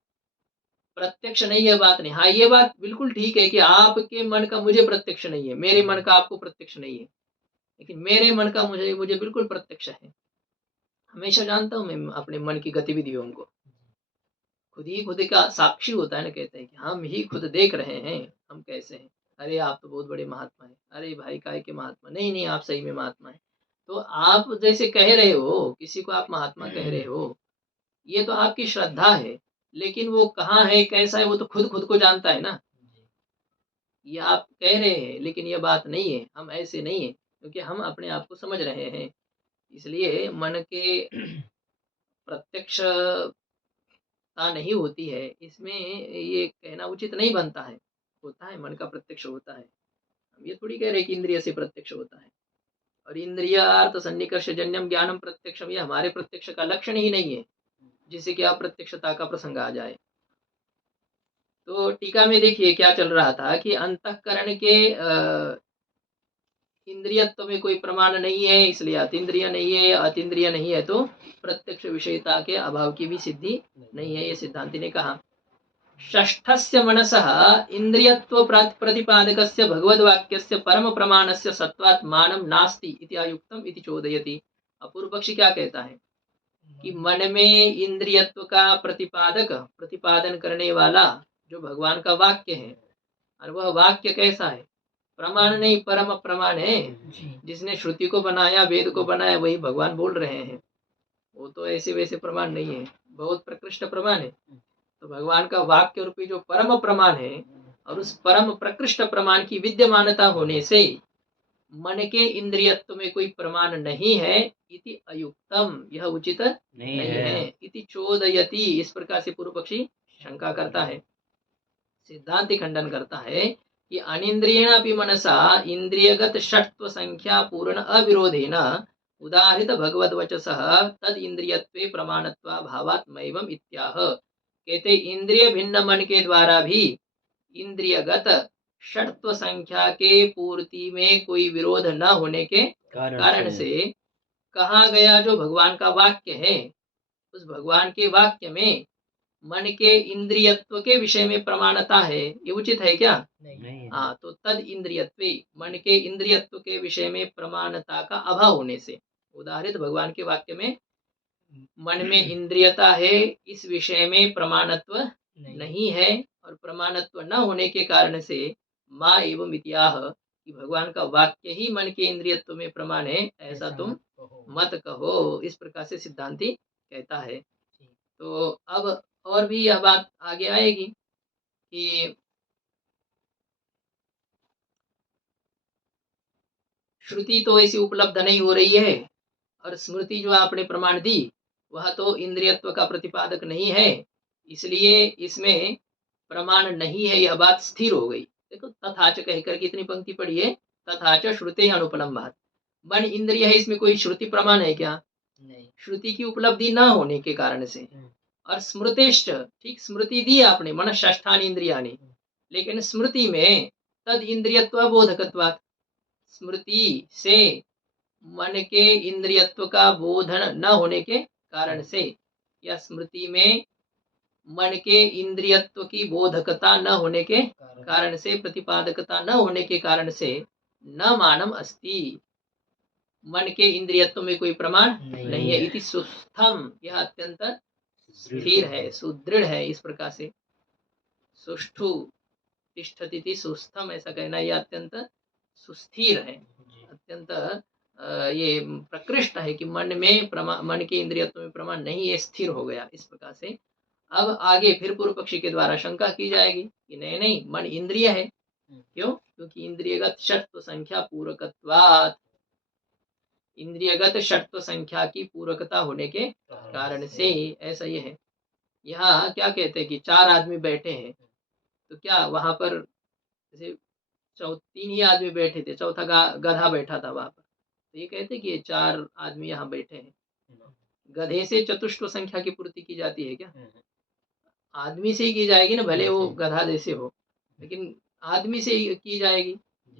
प्रत्यक्ष नहीं है बात नहीं। हाँ, ये बात बिल्कुल ठीक है कि आपके मन का मुझे प्रत्यक्ष नहीं है, मेरे मन का आपको प्रत्यक्ष नहीं है, लेकिन मेरे मन का मुझे मुझे बिल्कुल प्रत्यक्ष है। हमेशा जानता हूँ मैं अपने मन की गतिविधियों को। खुद ही खुद का साक्षी होता है ना, कहते हैं कि हम ही खुद देख रहे हैं हम कैसे हैं। अरे आप तो बहुत बड़े महात्मा हैं, अरे भाई काय के महात्मा, नहीं नहीं आप सही में महात्मा हैं। तो आप जैसे कह रहे हो, किसी को आप महात्मा कह रहे हो, ये तो आपकी श्रद्धा है, लेकिन वो कहाँ है कैसा है वो तो खुद को जानता है ना। ये आप कह रहे हैं लेकिन ये बात नहीं है, हम ऐसे नहीं है, क्योंकि हम अपने आप को समझ रहे हैं। इसलिए मन के प्रत्यक्ष नहीं होती है, इसमें ये कहना उचित नहीं बनता है। होता है, मन का प्रत्यक्ष होता है। हम ये थोड़ी कह रहे कि इंद्रिय से प्रत्यक्ष होता है। और इंद्रियार्थ सन्निकर्ष जन्यम ज्ञानम प्रत्यक्षम, ये हमारे प्रत्यक्ष का लक्षण ही नहीं है, जिससे कि अप्रत्यक्षता का प्रसंग आ जाए। तो टीका में देखिए क्या चल रहा था कि अंतःकरण के इंद्रियत्व में कोई प्रमाण नहीं है, इसलिए अतीन्द्रिय नहीं है, अतीन्द्रिय नहीं है तो प्रत्यक्ष विषयता के अभाव की भी सिद्धि नहीं है, ये सिद्धांति ने कहा। षष्ठस्य मनसः इंद्रियत्व प्रतिपादकस्य भगवद्वाक्यस्य परम प्रमाणस्य सत्वात् मानं नास्ति इति अयुक्तम इति चोदयति। अपूर्व पक्षी क्या कहता है कि मन में इंद्रियत्व का प्रतिपादक, प्रतिपादन करने वाला जो भगवान का वाक्य है, और वह वाक्य कैसा है, प्रमाण नहीं परम प्रमाण है। जिसने श्रुति को बनाया, वेद को बनाया, वही भगवान बोल रहे हैं। वो तो ऐसे वैसे प्रमाण नहीं है, बहुत प्रकृष्ट प्रमाण है। तो भगवान का वाक्य रूपी जो परम प्रमाण है, और उस परम प्रकृष्ट प्रमाण की विद्यमानता होने से मन के इंद्रियत्व में कोई प्रमाण नहीं है, इति अयुक्तम, यह उचित नहीं है, इति चोदयति, इस प्रकार से पूर्व पक्षी शंका करता है। सिद्धांति खंडन करता है कि अनिंद्रियेण अपि मनसा इंद्रियगत षट्व संख्या पूर्ण अविरोधेन उदाहृत भगवद्वचसः तद इंद्रियत्वे प्रमाणत्वा भावात्मैवम् इत्याह। कहते इंद्रिय भिन्न मन के द्वारा भी इंद्रियगत षट्व संख्या के पूर्ति में कोई विरोध न होने के कारण से कहा गया जो भगवान का वाक्य है, उस भगवान के वाक्य में मन के इंद्रियत्व के विषय में प्रमाणता है, ये उचित है क्या? नहीं। हाँ, तो तद इंद्रियत्वे, मन के इंद्रियत्व के विषय में प्रमाणता का अभाव होने से, उदाहरित भगवान के वाक्य में मन में इंद्रियता है, इस विषय में प्रमाणत्व नहीं है, और प्रमाणत्व न होने के कारण से माँ एवं इत्याह, कि भगवान का वाक्य ही मन के इंद्रियत्व में प्रमाण है, ऐसा तुम मत कहो। इस प्रकार से सिद्धांति कहता है। तो अब और भी यह बात आगे आएगी कि श्रुति तो ऐसी उपलब्ध नहीं हो रही है, और स्मृति जो आपने प्रमाण दी वह तो इंद्रियत्व का प्रतिपादक नहीं है, इसलिए इसमें प्रमाण नहीं है, यह बात स्थिर हो गई। देखो तथाच कहकर कितनी पंक्ति पढ़ी है, तथाच श्रुते अनुपलम्भात, मन इंद्रिय है, इसमें कोई श्रुति प्रमाण है क्या? नहीं। श्रुति की उपलब्धि न होने के कारण से, और स्मृतिश्च, ठीक स्मृति दी आपने, मन षष्ठानि इंद्रियानि, लेकिन स्मृति में तद इंद्रियत्व बोधकत्वात्, स्मृति से मन के इंद्रियत्व का बोधन न होने के कारण से, या स्मृति में मन के इंद्रियत्व की बोधकता न होने के कारण से, प्रतिपादकता न होने के कारण से न मानम अस्ति, मन के इंद्रियत्व में कोई प्रमाण नहीं है। इति सुस्थम, यह अत्यंत स्थिर है, सुदृढ़ है। इस प्रकार से सुष्ठु तिष्ठति सुस्थम, ऐसा कहना यह अत्यंत सुस्थिर है, अत्यंत ये प्रकृष्ट है कि मन में मन के इंद्रियत्व में प्रमाण नहीं है, स्थिर हो गया। इस प्रकार से अब आगे फिर पूर्व पक्षी के द्वारा शंका की जाएगी कि नहीं नहीं, मन इंद्रिय है। क्यों? क्योंकि इंद्रियगत षट्व संख्या पूरकत्वात्, इंद्रियगत षट्व संख्या की पूरकता होने के कारण से, ऐसा ये है। यहाँ क्या कहते हैं कि 4 आदमी बैठे हैं, तो क्या वहां पर जैसे 3 ही आदमी बैठे थे, चौथा गधा बैठा था वहां पर, तो ये कहते हैं कि ये 4 आदमी यहाँ बैठे हैं। गधे से चतुष्ट संख्या की पूर्ति की जाती है क्या? आदमी से ही की जाएगी ना, भले वो गधा जैसे हो, लेकिन आदमी से ही की जाएगी।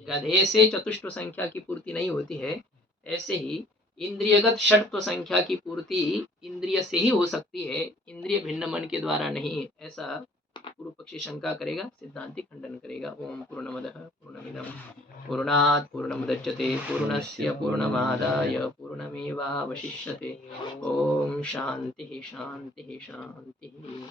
गधे से चतुष्ट संख्या की पूर्ति नहीं होती है। ऐसे ही इंद्रियगत षट्व संख्या की पूर्ति इंद्रिय से ही हो सकती है, इंद्रिय भिन्न मन के द्वारा नहीं, ऐसा पूर्व पक्षी शंका करेगा, सिद्धांति खंडन करेगा। ओम पूर्णमदः पूर्णमिदं पूर्णात् पूर्णमुदच्यते पूर्णस्य पूर्णमादाय पूर्णमेवावशिष्यते। ओम शांति शांति शांति।